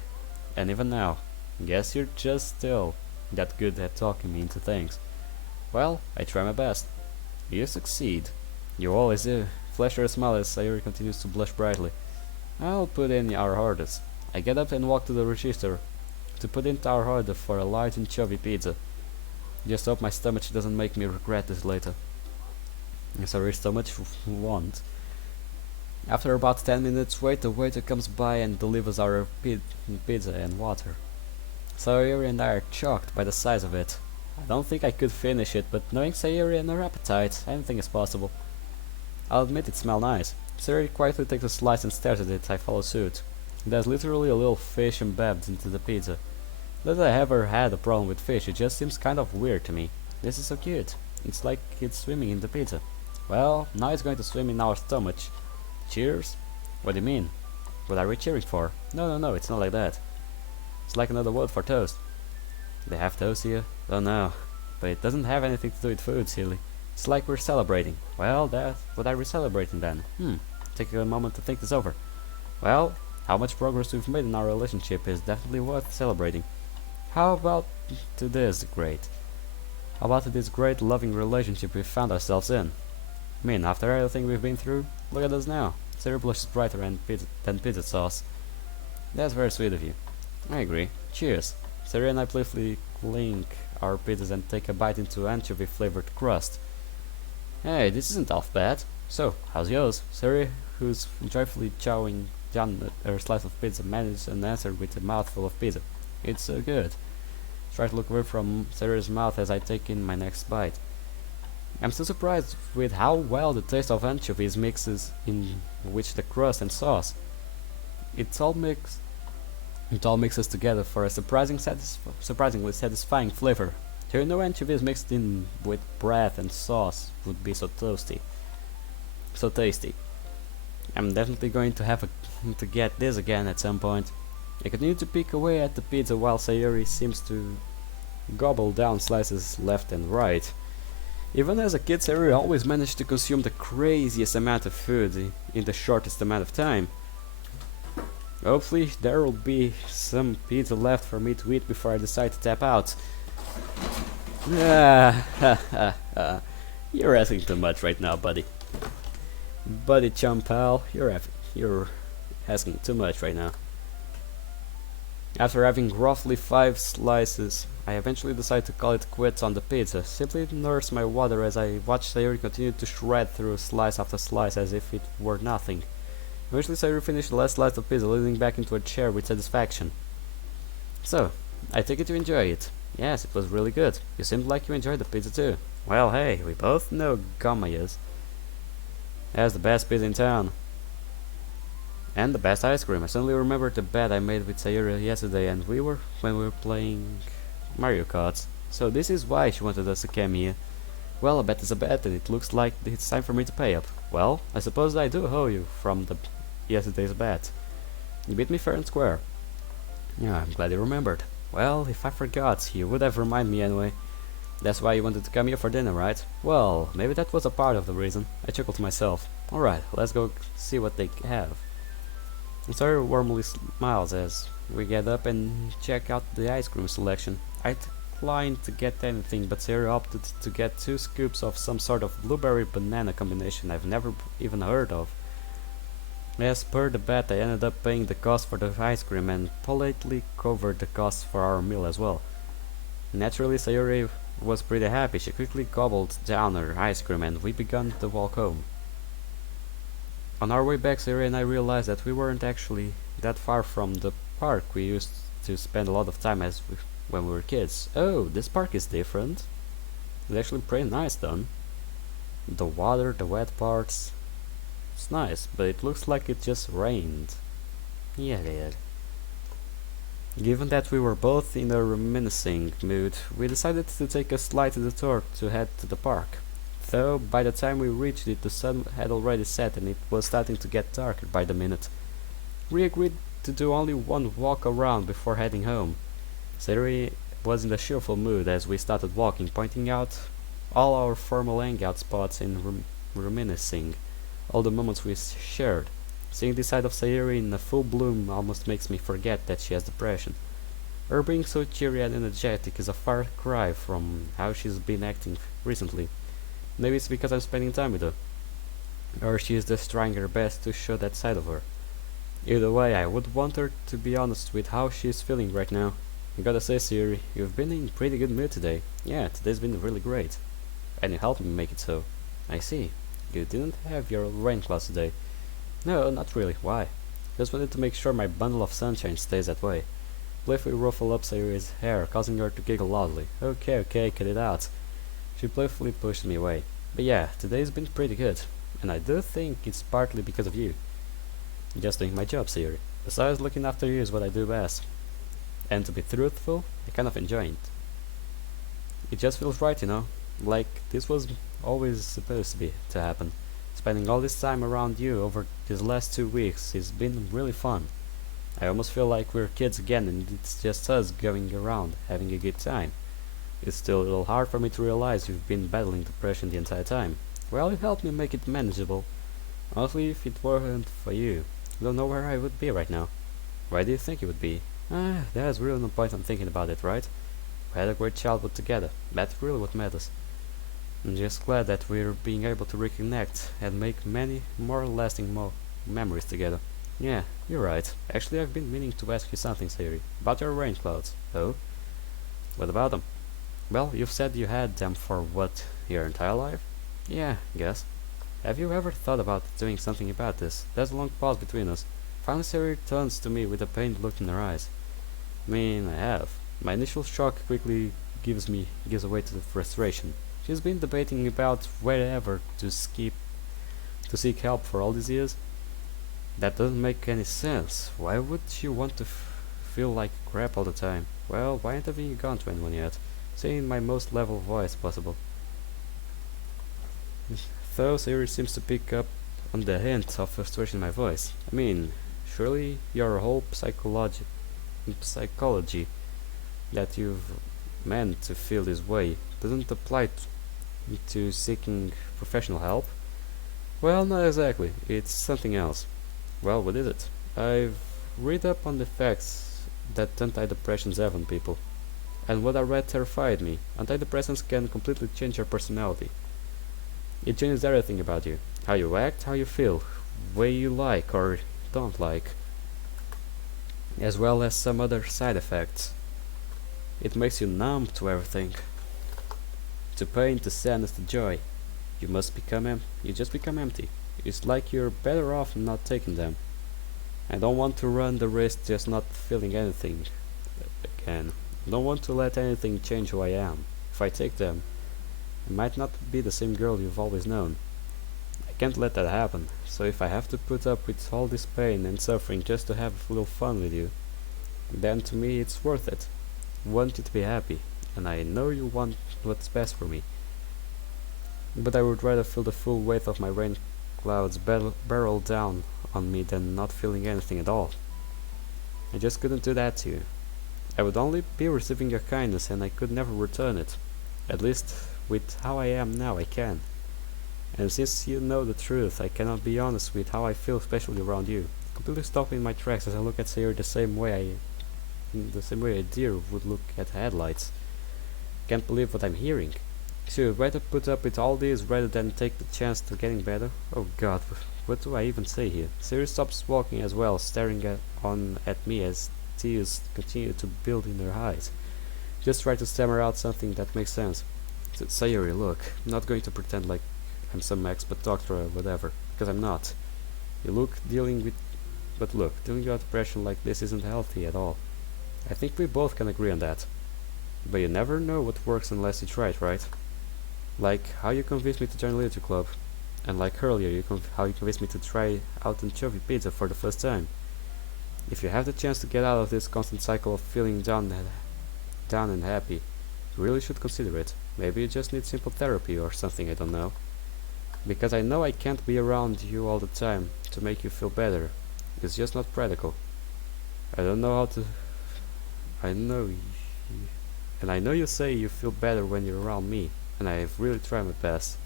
and even now. Guess you're just still that good at talking me into things. Well, I try my best. You succeed. You always do. Flash her a smile as Sayori continues to blush brightly. I'll put in our orders. I get up and walk to the register to put in our order for a large anchovy pizza. Just hope my stomach doesn't make me regret this later. Yes, I so much want. After about 10 minutes wait, the waiter comes by and delivers our pizza and water. Sayori and I are shocked by the size of it. I don't think I could finish it, but knowing Sayori and her appetite, anything is possible. I'll admit it smells nice. Sayori quietly takes a slice and stares at it. I follow suit. There's literally a little fish embedded into the pizza. Not that I ever had a problem with fish, it just seems kind of weird to me. This is so cute. It's like it's swimming in the pizza. Well, now it's going to swim in our stomach. Cheers? What do you mean? What are we cheering for? No, it's not like that. It's like another word for toast. They have toast here? Oh no. But it doesn't have anything to do with food, silly. It's like we're celebrating. Well, what are we celebrating then? Take a moment to think this over. Well, how much progress we've made in our relationship is definitely worth celebrating. How about this great loving relationship we've found ourselves in? I mean, after everything we've been through, look at us now. Sayori blushes brighter than pizza sauce. That's very sweet of you. I agree. Cheers. Sayori and I playfully clink our pizzas and take a bite into anchovy-flavored crust. Hey, this isn't half bad. So, how's yours? Sayori, who's joyfully chowing down her slice of pizza, manages an answer with a mouthful of pizza. It's so good. Try to look away from Sayori's mouth as I take in my next bite. I'm still surprised with how well the taste of anchovies mixes in with the crust and sauce. It all mixes together for a surprisingly satisfying flavor. Do you know anchovies mixed in with bread and sauce would be so tasty. I'm definitely going to have to get this again at some point. I continue to pick away at the pizza while Sayori seems to gobble down slices left and right. Even as a kid, Sayori always managed to consume the craziest amount of food in the shortest amount of time. Hopefully there will be some pizza left for me to eat before I decide to tap out. You're asking too much right now, buddy. Buddy chum pal, you're asking too much right now. After having roughly 5 slices, I eventually decide to call it quits on the pizza. Simply nurse my water as I watch Sayori continue to shred through slice after slice as if it were nothing. Eventually Sayori finished the last slice of pizza, leaning back into a chair with satisfaction. So, I take it you enjoy it. Yes, it was really good. You seemed like you enjoyed the pizza too. Well, hey, we both know Gamayas has the best pizza in town. And the best ice cream. I suddenly remembered the bet I made with Sayori yesterday when we were playing Mario Kart. So this is why she wanted us to come here. Well, a bet is a bet, and it looks like it's time for me to pay up. Well, I suppose I do owe you from the yesterday's bet. You beat me fair and square. Yeah, I'm glad you remembered. Well, if I forgot, you would have reminded me anyway. That's why you wanted to come here for dinner, right? Well, maybe that was a part of the reason. I chuckled to myself. Alright, let's go see what they have. And Sawyer warmly smiles as we get up and check out the ice cream selection. I declined to get anything, but Sawyer opted to get 2 scoops of some sort of blueberry banana combination I've never even heard of. As per the bet, I ended up paying the cost for the ice cream and politely covered the cost for our meal as well. Naturally, Sayuri was pretty happy. She quickly gobbled down her ice cream and we began the walk home. On our way back, Sayuri and I realized that we weren't actually that far from the park we used to spend a lot of time when we were kids. Oh, this park is different. It's actually pretty nice done. The water, the wet parts. It's nice, but it looks like it just rained. Yeah, it did. Given that we were both in a reminiscing mood, we decided to take a slight detour to head to the park. Though by the time we reached it, the sun had already set and it was starting to get darker by the minute. We agreed to do only one walk around before heading home. Sayuri was in a cheerful mood as we started walking, pointing out all our formal hangout spots and reminiscing all the moments we shared. Seeing this side of Sayuri in a full bloom almost makes me forget that she has depression. Her being so cheery and energetic is a far cry from how she's been acting recently. Maybe it's because I'm spending time with her, or she is just trying her best to show that side of her. Either way, I would want her to be honest with how she's feeling right now. I gotta say, Sayuri, you've been in pretty good mood today. Yeah, today's been really great. And you helped me make it so. I see. You didn't have your rain class today. No, not really. Why? Just wanted to make sure my bundle of sunshine stays that way. Playfully ruffle up Sayuri's hair, causing her to giggle loudly. Okay, cut it out. She playfully pushed me away. But yeah, today's been pretty good, and I do think it's partly because of you. Just doing my job, Sayuri. Besides, looking after you is what I do best. And to be truthful, I kind of enjoy it. It just feels right, you know? Like this was always supposed to happen. Spending all this time around you over these last 2 weeks has been really fun. I almost feel like we're kids again and it's just us going around having a good time. It's still a little hard for me to realize you've been battling depression the entire time. Well, you helped me make it manageable. Honestly, if it weren't for you, I don't know where I would be right now. Where do you think you would be? There's really no point in thinking about it, right? We had a great childhood together. That's really what matters. I'm just glad that we're being able to reconnect and make many more lasting memories together. Yeah, you're right. Actually, I've been meaning to ask you something, Sayuri, about your rain clouds. Oh? What about them? Well, you've said you had them for what, your entire life? Yeah, guess. Have you ever thought about doing something about this? There's a long pause between us. Finally, Sayuri turns to me with a pained look in her eyes. I mean, I have. My initial shock quickly gives way to the frustration. She's been debating about wherever to seek help for all these years. That doesn't make any sense. Why would she want to feel like crap all the time? Well, why haven't you gone to anyone yet? Saying in my most level voice possible. Though Sayuri seems to pick up on the hint of frustration in my voice. I mean, surely your whole psychology that you've meant to feel this way doesn't apply to seeking professional help? Well, not exactly. It's something else. Well, what is it? I've read up on the facts that antidepressants have on people, and what I read terrified me. Antidepressants can completely change your personality. It changes everything about you. How you act, how you feel, way you like or don't like, as well as some other side effects. It makes you numb to everything. To pain, to sadness, to joy. You just become empty. It's like you're better off not taking them. I don't want to run the risk just not feeling anything again. I don't want to let anything change who I am. If I take them, I might not be the same girl you've always known. I can't let that happen, so if I have to put up with all this pain and suffering just to have a little fun with you, then to me it's worth it. I want you to be happy, and I know you want what's best for me. but I would rather feel the full weight of my rain clouds barrel down on me than not feeling anything at all. I just couldn't do that to you. I would only be receiving your kindness and I could never return it. At least, with how I am now, I can. And since you know the truth, I cannot be honest with how I feel, especially around you. Completely stopping my tracks as I look at Sayori the same way a deer would look at headlights. Can't believe what I'm hearing. So you'd rather put up with all this rather than take the chance to getting better? Oh god, what do I even say here? Sayori stops walking as well, staring at me as tears continue to build in her eyes. Just try to stammer out something that makes sense. Sayori, look, I'm not going to pretend like I'm some expert doctor or whatever, because I'm not. Dealing with depression like this isn't healthy at all. I think we both can agree on that. But you never know what works unless you try it, right? Like how you convinced me to join Literature Club, and like earlier, how you convinced me to try out anchovy pizza for the first time. If you have the chance to get out of this constant cycle of feeling down and happy, you really should consider it. Maybe you just need simple therapy or something, I don't know. Because I know I can't be around you all the time to make you feel better. It's just not practical. I don't know how to... I know and I know you say you feel better when you're around me, and I have really tried my best.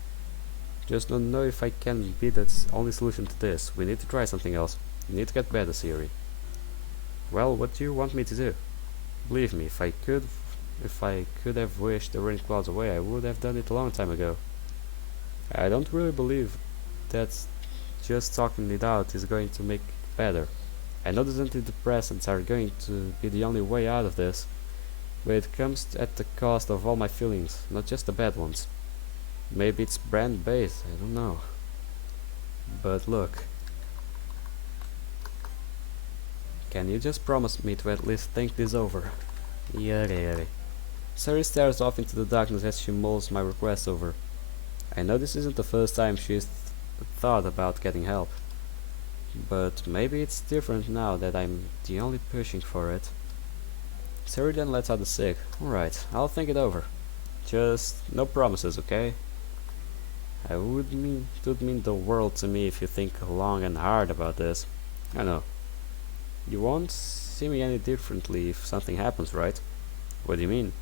Just don't know if I can be the only solution to this. We need to try something else. You need to get better, Sayori. Well, what do you want me to do? Believe me, if I could have wished the rain clouds away, I would have done it a long time ago. I don't really believe that just talking it out is going to make it better. I know that antidepressants are going to be the only way out of this, but it comes at the cost of all my feelings, not just the bad ones. Maybe it's brand-based, I don't know. But look, can you just promise me to at least think this over? Yada yada. Sari stares off into the darkness as she mulls my request over. I know this isn't the first time she's thought about getting help, but maybe it's different now that I'm the only pushing for it. Sari then lets out a sigh. Alright, I'll think it over. Just no promises, okay? It would mean the world to me if you think long and hard about this. I know. You won't see me any differently if something happens, right? What do you mean?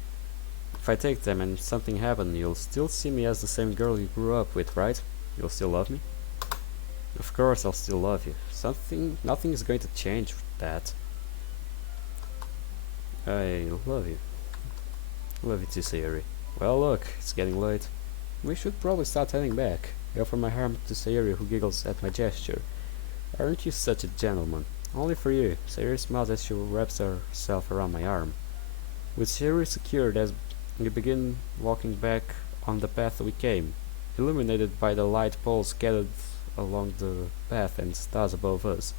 If I take them and something happens, you'll still see me as the same girl you grew up with, right? You'll still love me? Of course I'll still love you. Nothing is going to change that. I love you. Love you too, Sayori. Well, look, it's getting late. We should probably start heading back. I offer my arm to Sayori, who giggles at my gesture. Aren't you such a gentleman? Only for you. Sayori smiles as she wraps herself around my arm. With Sayori secured as we begin walking back on the path we came, illuminated by the light poles scattered along the path and stars above us.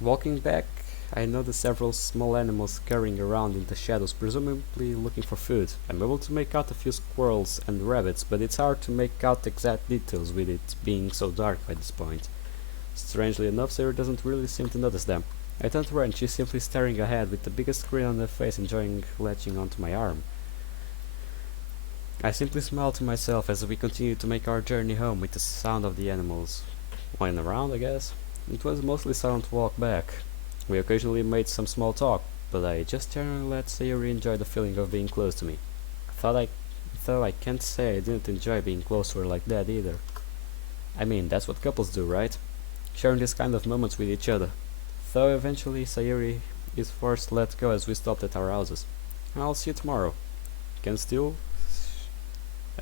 Walking back, I notice several small animals scurrying around in the shadows, presumably looking for food. I'm able to make out a few squirrels and rabbits, but it's hard to make out exact details with it being so dark by this point. Strangely enough, Sarah doesn't really seem to notice them. I turn to her and she's simply staring ahead with the biggest grin on her face, enjoying latching onto my arm. I simply smile to myself as we continue to make our journey home with the sound of the animals whining around, I guess. It was mostly a silent walk back. We occasionally made some small talk, but I just generally let Sayori enjoy the feeling of being close to me. Though I can't say I didn't enjoy being close to her like that either. I mean, that's what couples do, right? Sharing these kind of moments with each other. Though eventually Sayori is forced to let go as we stopped at our houses. I'll see you tomorrow. I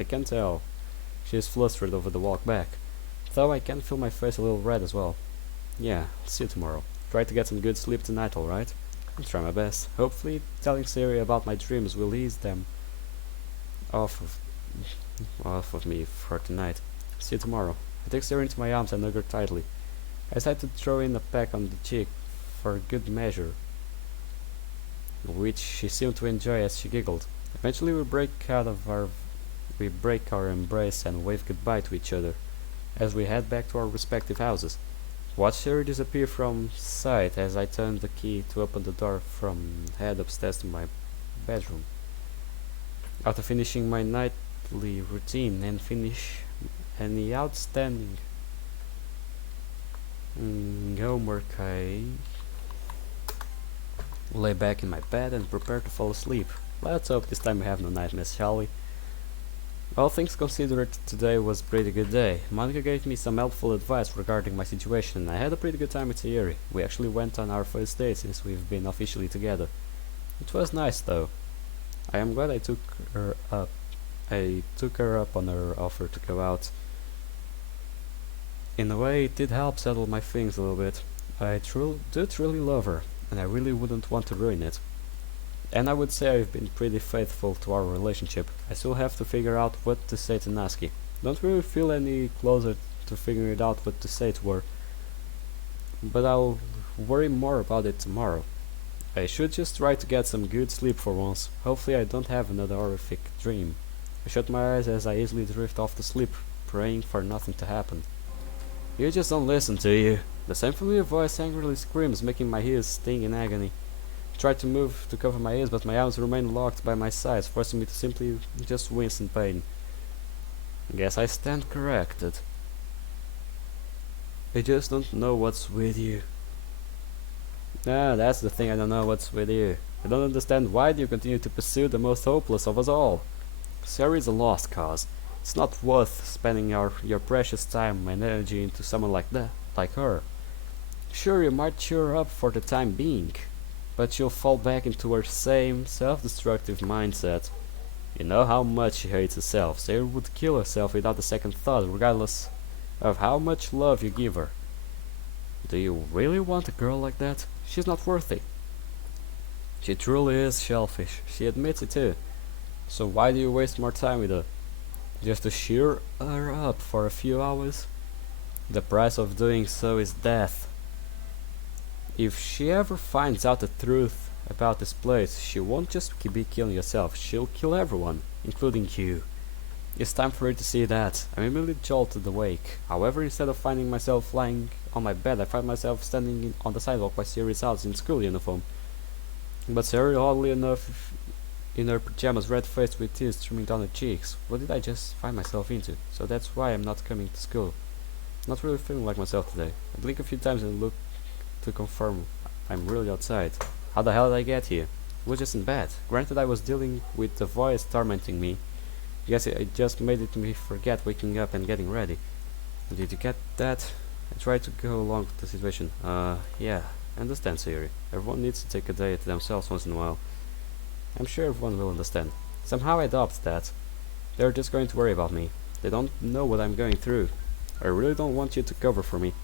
can tell. She is flustered over the walk back. Though I can feel my face a little red as well. Yeah, I'll see you tomorrow. Try to get some good sleep tonight, alright? I'll try my best. Hopefully telling Sayori about my dreams will ease them off of me for tonight. See you tomorrow. I take Sayori into my arms and hug her tightly. I decide to throw in a peck on the cheek for good measure, which she seemed to enjoy as she giggled. Eventually we break our embrace and wave goodbye to each other as we head back to our respective houses. Watch Sayori disappear from sight as I turn the key to open the door from head upstairs to my bedroom. After finishing my nightly routine and finish any outstanding homework, I lay back in my bed and prepare to fall asleep. Let's hope this time we have no nightmares, shall we? All things considered, today was a pretty good day. Monica gave me some helpful advice regarding my situation, and I had a pretty good time with Sayuri. We actually went on our first date since we've been officially together. It was nice though. I am glad I took her up. I took her up on her offer to go out. In a way, it did help settle my things a little bit. I do truly love her, and I really wouldn't want to ruin it. And I would say I've been pretty faithful to our relationship. I still have to figure out what to say to Natsuki. Don't really feel any closer to figuring out what to say to her, but I'll worry more about it tomorrow. I should just try to get some good sleep for once. Hopefully I don't have another horrific dream. I shut my eyes as I easily drift off to sleep, praying for nothing to happen. You just don't listen, do you? The same familiar voice angrily screams, making my ears sting in agony. I tried to move to cover my ears, but my arms remained locked by my sides, forcing me to simply just wince in pain. Guess I stand corrected. I just don't know what's with you. Ah, that's the thing, I don't know what's with you. I don't understand why do you continue to pursue the most hopeless of us all. Sarah is a lost cause. It's not worth spending your precious time and energy into someone like that, like her. Sure, you might cheer her up for the time being, but she'll fall back into her same self-destructive mindset. You know how much she hates herself. Sarah would kill herself without a second thought, regardless of how much love you give her. Do you really want a girl like that? She's not worthy. She truly is selfish. She admits it too. So why do you waste more time with her? Just to cheer her up for a few hours? The price of doing so is death. If she ever finds out the truth about this place, she won't just be killing herself, she'll kill everyone, including you. It's time for her to see that. I'm immediately jolted awake. However, instead of finding myself lying on my bed, I find myself standing on the sidewalk by Siri's house in school uniform. But Siri, oddly enough, in her pajamas, red-faced with tears streaming down her cheeks. What did I just find myself into? So that's why I'm not coming to school. Not really feeling like myself today. I blink a few times and look to confirm I'm really outside. How the hell did I get here? I was just in bed. Granted, I was dealing with the voice tormenting me. Guess I just made it me forget waking up and getting ready. Did you get that? I tried to go along with the situation. Yeah, I understand, Siri. Everyone needs to take a day to themselves once in a while. I'm sure everyone will understand. Somehow I adopt that. They're just going to worry about me. They don't know what I'm going through. I really don't want you to cover for me.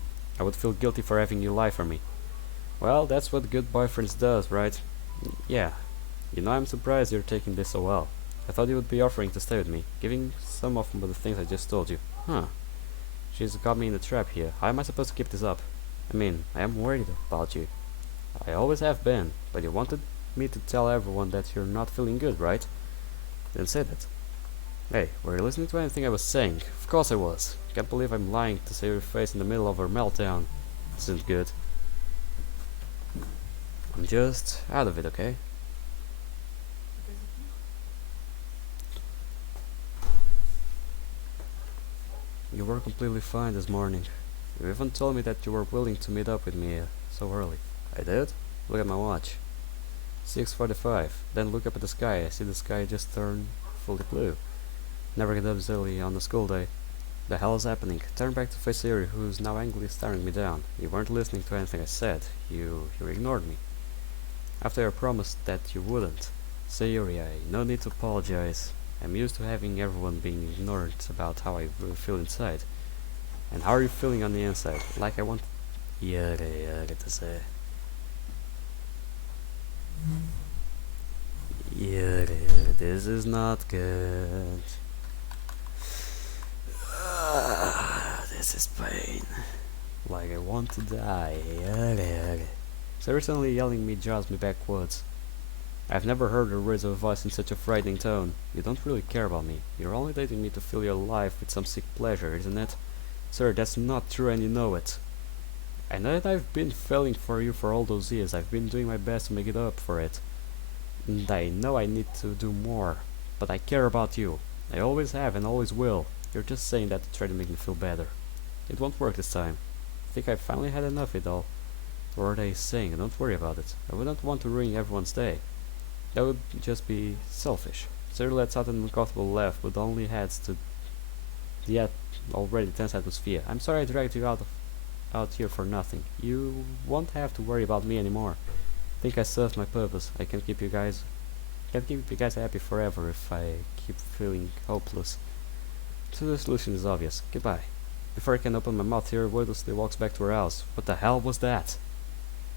I would feel guilty for having you lie for me. Well, that's what good boyfriends does, right? Yeah. You know, I'm surprised you're taking this so well. I thought you would be offering to stay with me, giving some of the things I just told you. Huh. She's got me in a trap here. How am I supposed to keep this up? I mean, I am worried about you. I always have been, but you wanted me to tell everyone that you're not feeling good, right? Then say that. Hey, were you listening to anything I was saying? Of course I was. Can't believe I'm lying to save your face in the middle of her meltdown. This isn't good. I'm just out of it, okay? You were completely fine this morning. You even told me that you were willing to meet up with me so early. I did? Look at my watch. 6:45. Then look up at the sky. I see the sky just turned fully blue. Never get up this early on a school day. The hell is happening? Turn back to face Sayuri, who's now angrily staring me down. You weren't listening to anything I said. You ignored me. After I promised that you wouldn't. Sayuri, no need to apologize. I'm used to having everyone being ignorant about how I really feel inside. And how are you feeling on the inside? Like I want... Yare to say. This is not good. This is pain. Like I want to die. Certainly yelling me drives me backwards. I've never heard her raise her voice in such a frightening tone. You don't really care about me. You're only dating me to fill your life with some sick pleasure, isn't it? Sir, that's not true and you know it. I know that I've been failing for you for all those years. I've been doing my best to make it up for it. And I know I need to do more, but I care about you. I always have and always will. You're just saying that to try to make me feel better. It won't work this time. I think I finally had enough of it all. Or are they saying, don't worry about it. I wouldn't want to ruin everyone's day. That would just be selfish. Sarah lets out an uncomfortable laugh, but only adds to the already tense atmosphere. I'm sorry I dragged you out here for nothing. You won't have to worry about me anymore. I think I served my purpose. I can keep you guys happy forever if I keep feeling hopeless. So the solution is obvious. Goodbye. Before I can open my mouth, Sarah wordlessly walks back to her house. What the hell was that?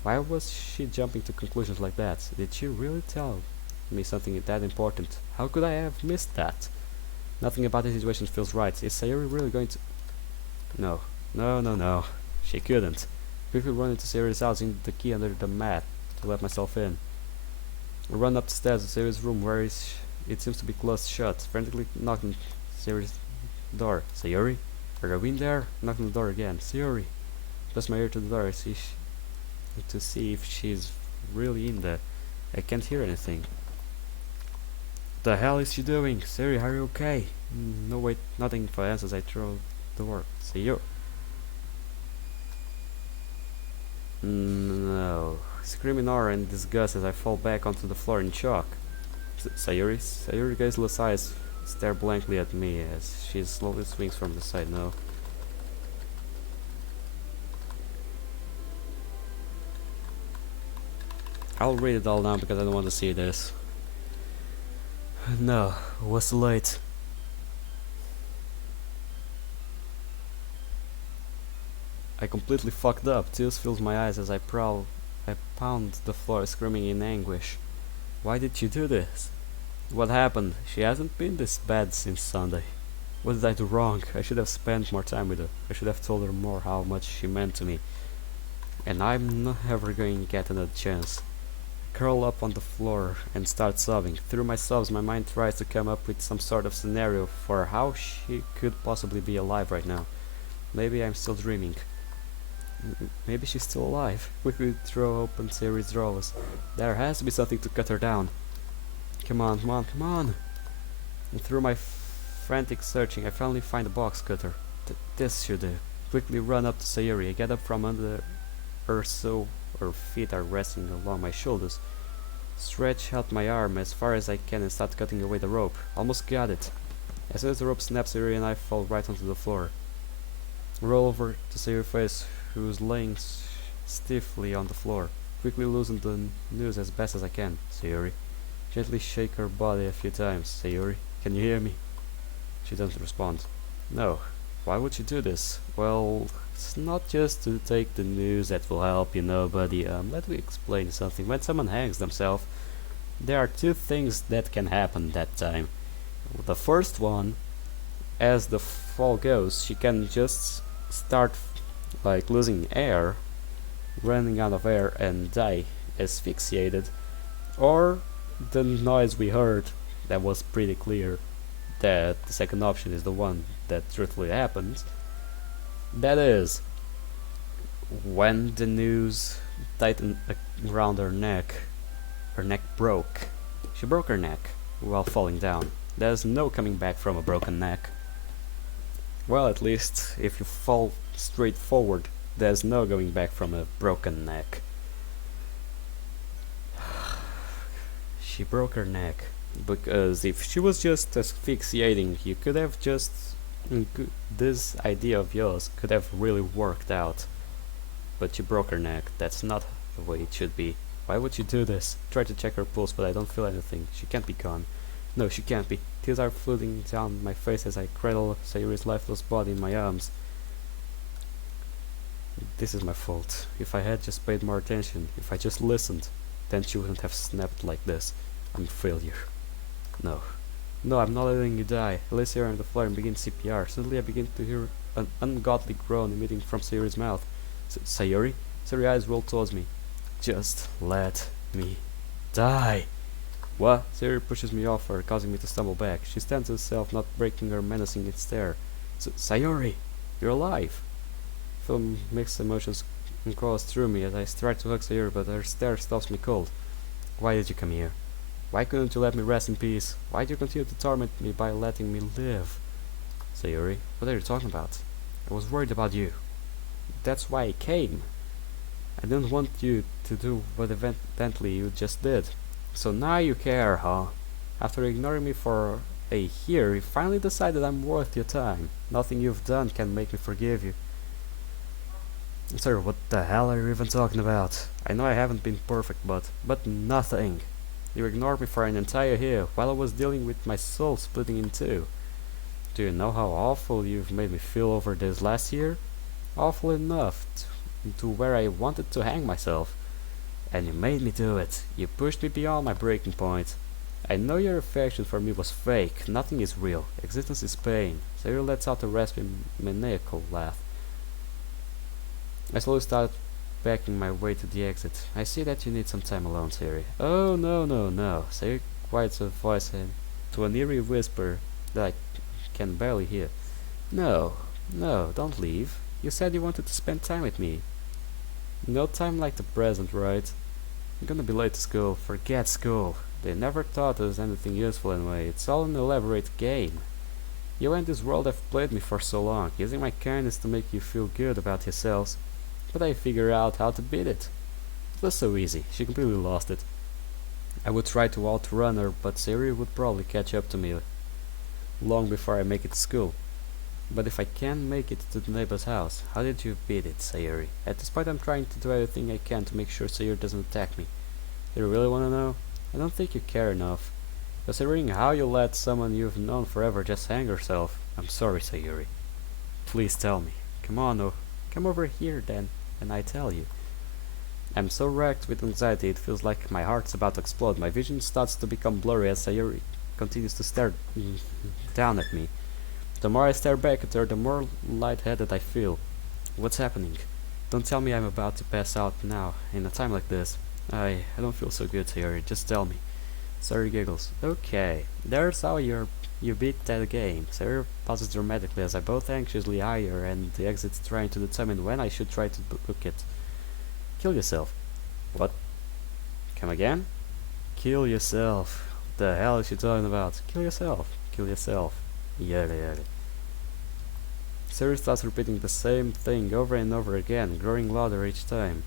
Why was she jumping to conclusions like that? Did she really tell me something that important? How could I have missed that? Nothing about the situation feels right. Is Sayuri really going to... No. No. She couldn't. Quickly run into Sayuri's house, in the key under the mat to let myself in. I run up the stairs to Sayuri's room, where it seems to be closed shut. Frantically knocking Sayuri's door. Sayuri? Are you in there? Knocking the door again. Sayuri! Press my ear to the door. I see to see if she's really in there. I can't hear anything. What the hell is she doing? Sayuri, are you okay? No, wait, nothing for answers. I throw the door. Sayuri. No. Screaming horror and disgust as I fall back onto the floor in shock. Sayuri gazeless eyes stare blankly at me as she slowly swings from the side. No. I'll read it all now because I don't want to see this. No, it was too late. I completely fucked up. Tears fills my eyes as I pound the floor, screaming in anguish. Why did you do this? What happened? She hasn't been this bad since Sunday. What did I do wrong? I should have spent more time with her. I should have told her more how much she meant to me. And I'm not ever going to get another chance. Curl up on the floor and start sobbing. Through my sobs, my mind tries to come up with some sort of scenario for how she could possibly be alive right now. Maybe I'm still dreaming. Maybe she's still alive. Quickly throw open Sayuri's drawers. There has to be something to cut her down. Come on. And through my frantic searching, I finally find a box cutter. This should do. Quickly run up to Sayuri. I get up from under her so her feet are resting along my shoulders. Stretch out my arm as far as I can and start cutting away the rope. Almost got it. As soon as the rope snaps, Sayuri and I fall right onto the floor. Roll over to Sayuri's face, who's laying stiffly on the floor. Quickly loosen the noose as best as I can. Sayuri. Gently shake her body a few times. Sayuri, can you hear me? She doesn't respond. No. Why would you do this? Well, it's not just to take the news that will help, you know, buddy. Let me explain something. When someone hangs themselves, there are two things that can happen that time. The first one, as the fall goes, she can just start like losing air, running out of air and die asphyxiated, or the noise we heard that was pretty clear that the second option is the one that truthfully happens. That is, when the noose tightened around her neck broke. She broke her neck while falling down. There's no coming back from a broken neck. Well, at least if you fall straight forward, there's no going back from a broken neck. She broke her neck because if she was just asphyxiating, you could have just this idea of yours could have really worked out. But she broke her neck. That's not the way it should be. Why would you do this? Try to check her pulse, but I don't feel anything. She can't be gone. No, she can't be. Tears are flooding down my face as I cradle Sayuri's lifeless body in my arms. This is my fault. If I had just paid more attention, if I just listened, then she wouldn't have snapped like this. I'm a failure. No, I'm not letting you die. I lay Sayuri on the floor and begin CPR. Suddenly I begin to hear an ungodly groan emitting from Sayuri's mouth. Sayuri? Sayuri's eyes roll towards me. Just let me die. What? Sayuri pushes me off her, causing me to stumble back. She stands herself, not breaking her menacing stare. Sayuri, you're alive. I feel mixed emotions course through me as I try to hug Sayuri, but her stare stops me cold. Why did you come here? Why couldn't you let me rest in peace? Why do you continue to torment me by letting me live? Sayori, what are you talking about? I was worried about you. That's why I came. I didn't want you to do what evidently you just did. So now you care, huh? After ignoring me for a year, you finally decided I'm worth your time. Nothing you've done can make me forgive you. Sir, what the hell are you even talking about? I know I haven't been perfect, but nothing. You ignored me for an entire year while I was dealing with my soul splitting in two. Do you know how awful you've made me feel over this last year? Awful enough to where I wanted to hang myself. And you made me do it. You pushed me beyond my breaking point. I know your affection for me was fake. Nothing is real. Existence is pain. Sayori lets out a raspy, maniacal laugh. I slowly start backing my way to the exit. I see that you need some time alone, Sayori. Oh, no, no, no. Sayori quiets her voice to an eerie whisper that I can barely hear. No, no, don't leave. You said you wanted to spend time with me. No time like the present, right? I'm gonna be late to school. Forget school. They never taught us anything useful anyway. It's all an elaborate game. You and this world have played me for so long, using my kindness to make you feel good about yourselves. But I figured out how to beat it. It was so easy. She completely lost it. I would try to outrun her, but Sayori would probably catch up to me long before I make it to school. But if I can't make it to the neighbor's house, how did you beat it, Sayori? At this point I'm trying to do everything I can to make sure Sayori doesn't attack me. Do you really want to know? I don't think you care enough. Considering how you let someone you've known forever just hang herself, I'm sorry, Sayori. Please tell me. Come on, oh, come over here then, and I tell you. I'm so wrecked with anxiety it feels like my heart's about to explode. My vision starts to become blurry as Sayori continues to stare down at me. The more I stare back at her, the more lightheaded I feel. What's happening? Don't tell me I'm about to pass out now, in a time like this. I don't feel so good, Sayori. Just tell me. Sayori giggles. Okay, there's how you beat that game. Sayori pauses dramatically as I both anxiously eye her and the exit trying to determine when I should try to book it. Kill yourself. What? Come again? Kill yourself. What the hell is she talking about? Kill yourself. Kill yourself. Yada yada. Sayori starts repeating the same thing over and over again, growing louder each time.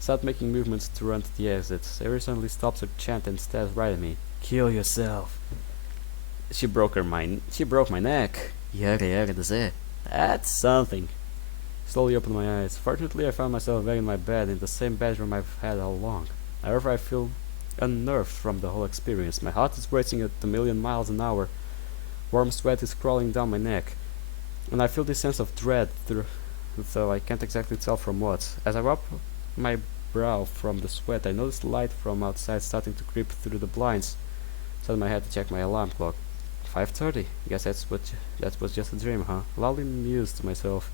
Start making movements to run to the exit. Sayori suddenly stops her chant and stares right at me. Kill yourself. She broke my neck. Yada yada dese. That's something. Slowly opened my eyes. Fortunately I found myself back in my bed, in the same bedroom I've had all along. However, I feel unnerved from the whole experience. My heart is racing at a million miles an hour. Warm sweat is crawling down my neck, and I feel this sense of dread, though I can't exactly tell from what. As I wipe my brow from the sweat, I notice light from outside starting to creep through the blinds. Set my head to check my alarm clock. 5:30. Guess that was just a dream, huh? Loudly amused to myself.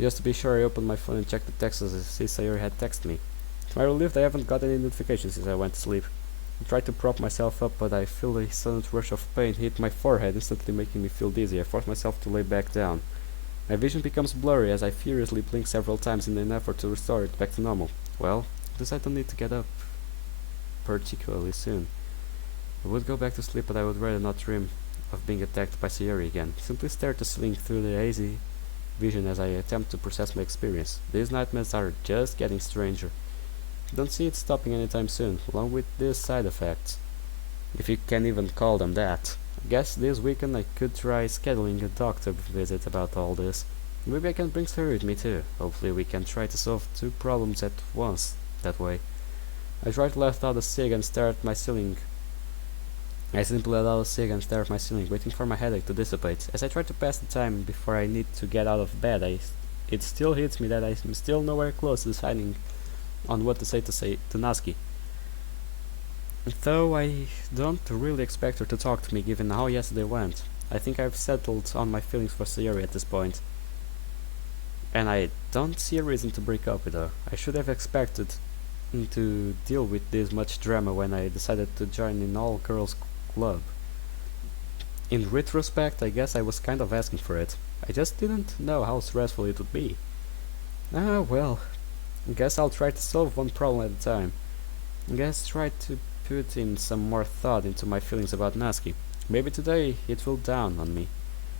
Just to be sure, I opened my phone and checked the texts as I see Sayori had texted me. To my relief, I haven't got any notifications since I went to sleep. I tried to prop myself up, but I feel a sudden rush of pain hit my forehead, instantly making me feel dizzy. I force myself to lay back down. My vision becomes blurry as I furiously blink several times in an effort to restore it back to normal. Well, I guess I don't need to get up particularly soon. I would go back to sleep, but I would rather not dream of being attacked by Sayori again. Simply stare to swing through the hazy vision as I attempt to process my experience. These nightmares are just getting stranger. Don't see it stopping anytime soon, along with these side effects, if you can even call them that. I guess this weekend I could try scheduling a doctor visit about all this. Maybe I can bring her with me too. Hopefully we can try to solve two problems at once that way. I try to let out a cig and stare at my ceiling. I simply let out a cig and stare at my ceiling, waiting for my headache to dissipate. As I try to pass the time before I need to get out of bed, it still hits me that I'm still nowhere close to deciding on what to say to Natsuki. Though I don't really expect her to talk to me given how yesterday went. I think I've settled on my feelings for Sayori at this point. And I don't see a reason to break up with her. I should have expected to deal with this much drama when I decided to join an all-girls club. In retrospect, I guess I was kind of asking for it. I just didn't know how stressful it would be. Ah, well. I guess I'll try to solve one problem at a time. I guess try to put in some more thought into my feelings about Natsuki. Maybe today it will dawn on me.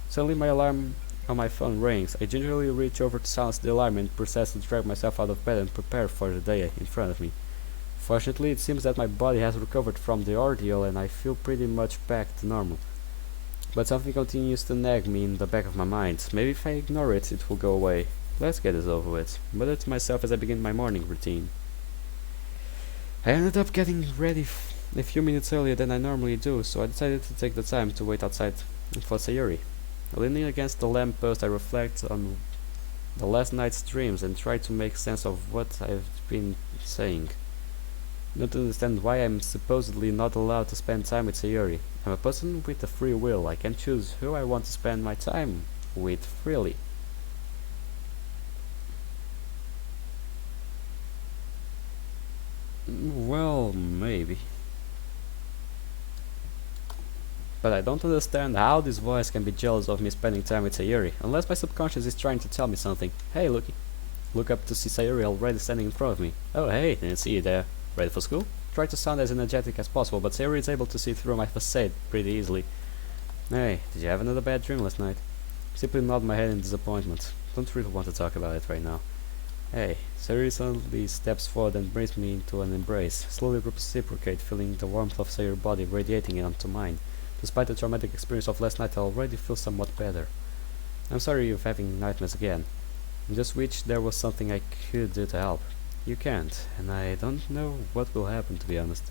Suddenly my alarm on my phone rings. I gingerly reach over to silence the alarm and proceed to drag myself out of bed and prepare for the day in front of me. Fortunately, it seems that my body has recovered from the ordeal and I feel pretty much back to normal. But something continues to nag me in the back of my mind. Maybe if I ignore it, it will go away. Let's get this over with. Muttered to myself as I begin my morning routine. I ended up getting ready a few minutes earlier than I normally do, so I decided to take the time to wait outside for Sayuri. Leaning against the lamppost, I reflect on the last night's dreams and try to make sense of what I've been saying. I don't understand why I'm supposedly not allowed to spend time with Sayuri. I'm a person with a free will. I can choose who I want to spend my time with freely. Well, maybe. But I don't understand how this voice can be jealous of me spending time with Sayuri, unless my subconscious is trying to tell me something. Hey, look up to see Sayuri already standing in front of me. Oh hey, didn't see you there. Ready for school? Try to sound as energetic as possible, but Sayuri is able to see through my facade pretty easily. Hey, did you have another bad dream last night? Simply nod my head in disappointment. Don't really want to talk about it right now. Hey, Sayuri suddenly steps forward and brings me into an embrace. Slowly reciprocate, feeling the warmth of Sayuri's body radiating onto mine. Despite the traumatic experience of last night, I already feel somewhat better. I'm sorry you're having nightmares again. I just wish there was something I could do to help. You can't, and I don't know what will happen, to be honest.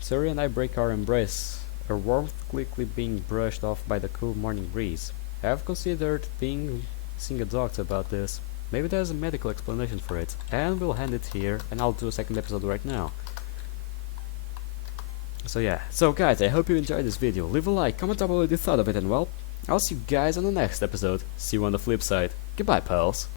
Sayuri and I break our embrace, our warmth quickly being brushed off by the cool morning breeze. I have considered seeing a doctor about this. Maybe there's a medical explanation for it, and we'll end it here, and I'll do a second episode right now. So yeah, so guys, I hope you enjoyed this video. Leave a like, comment down below what you thought of it, and well, I'll see you guys on the next episode. See you on the flip side. Goodbye, pals.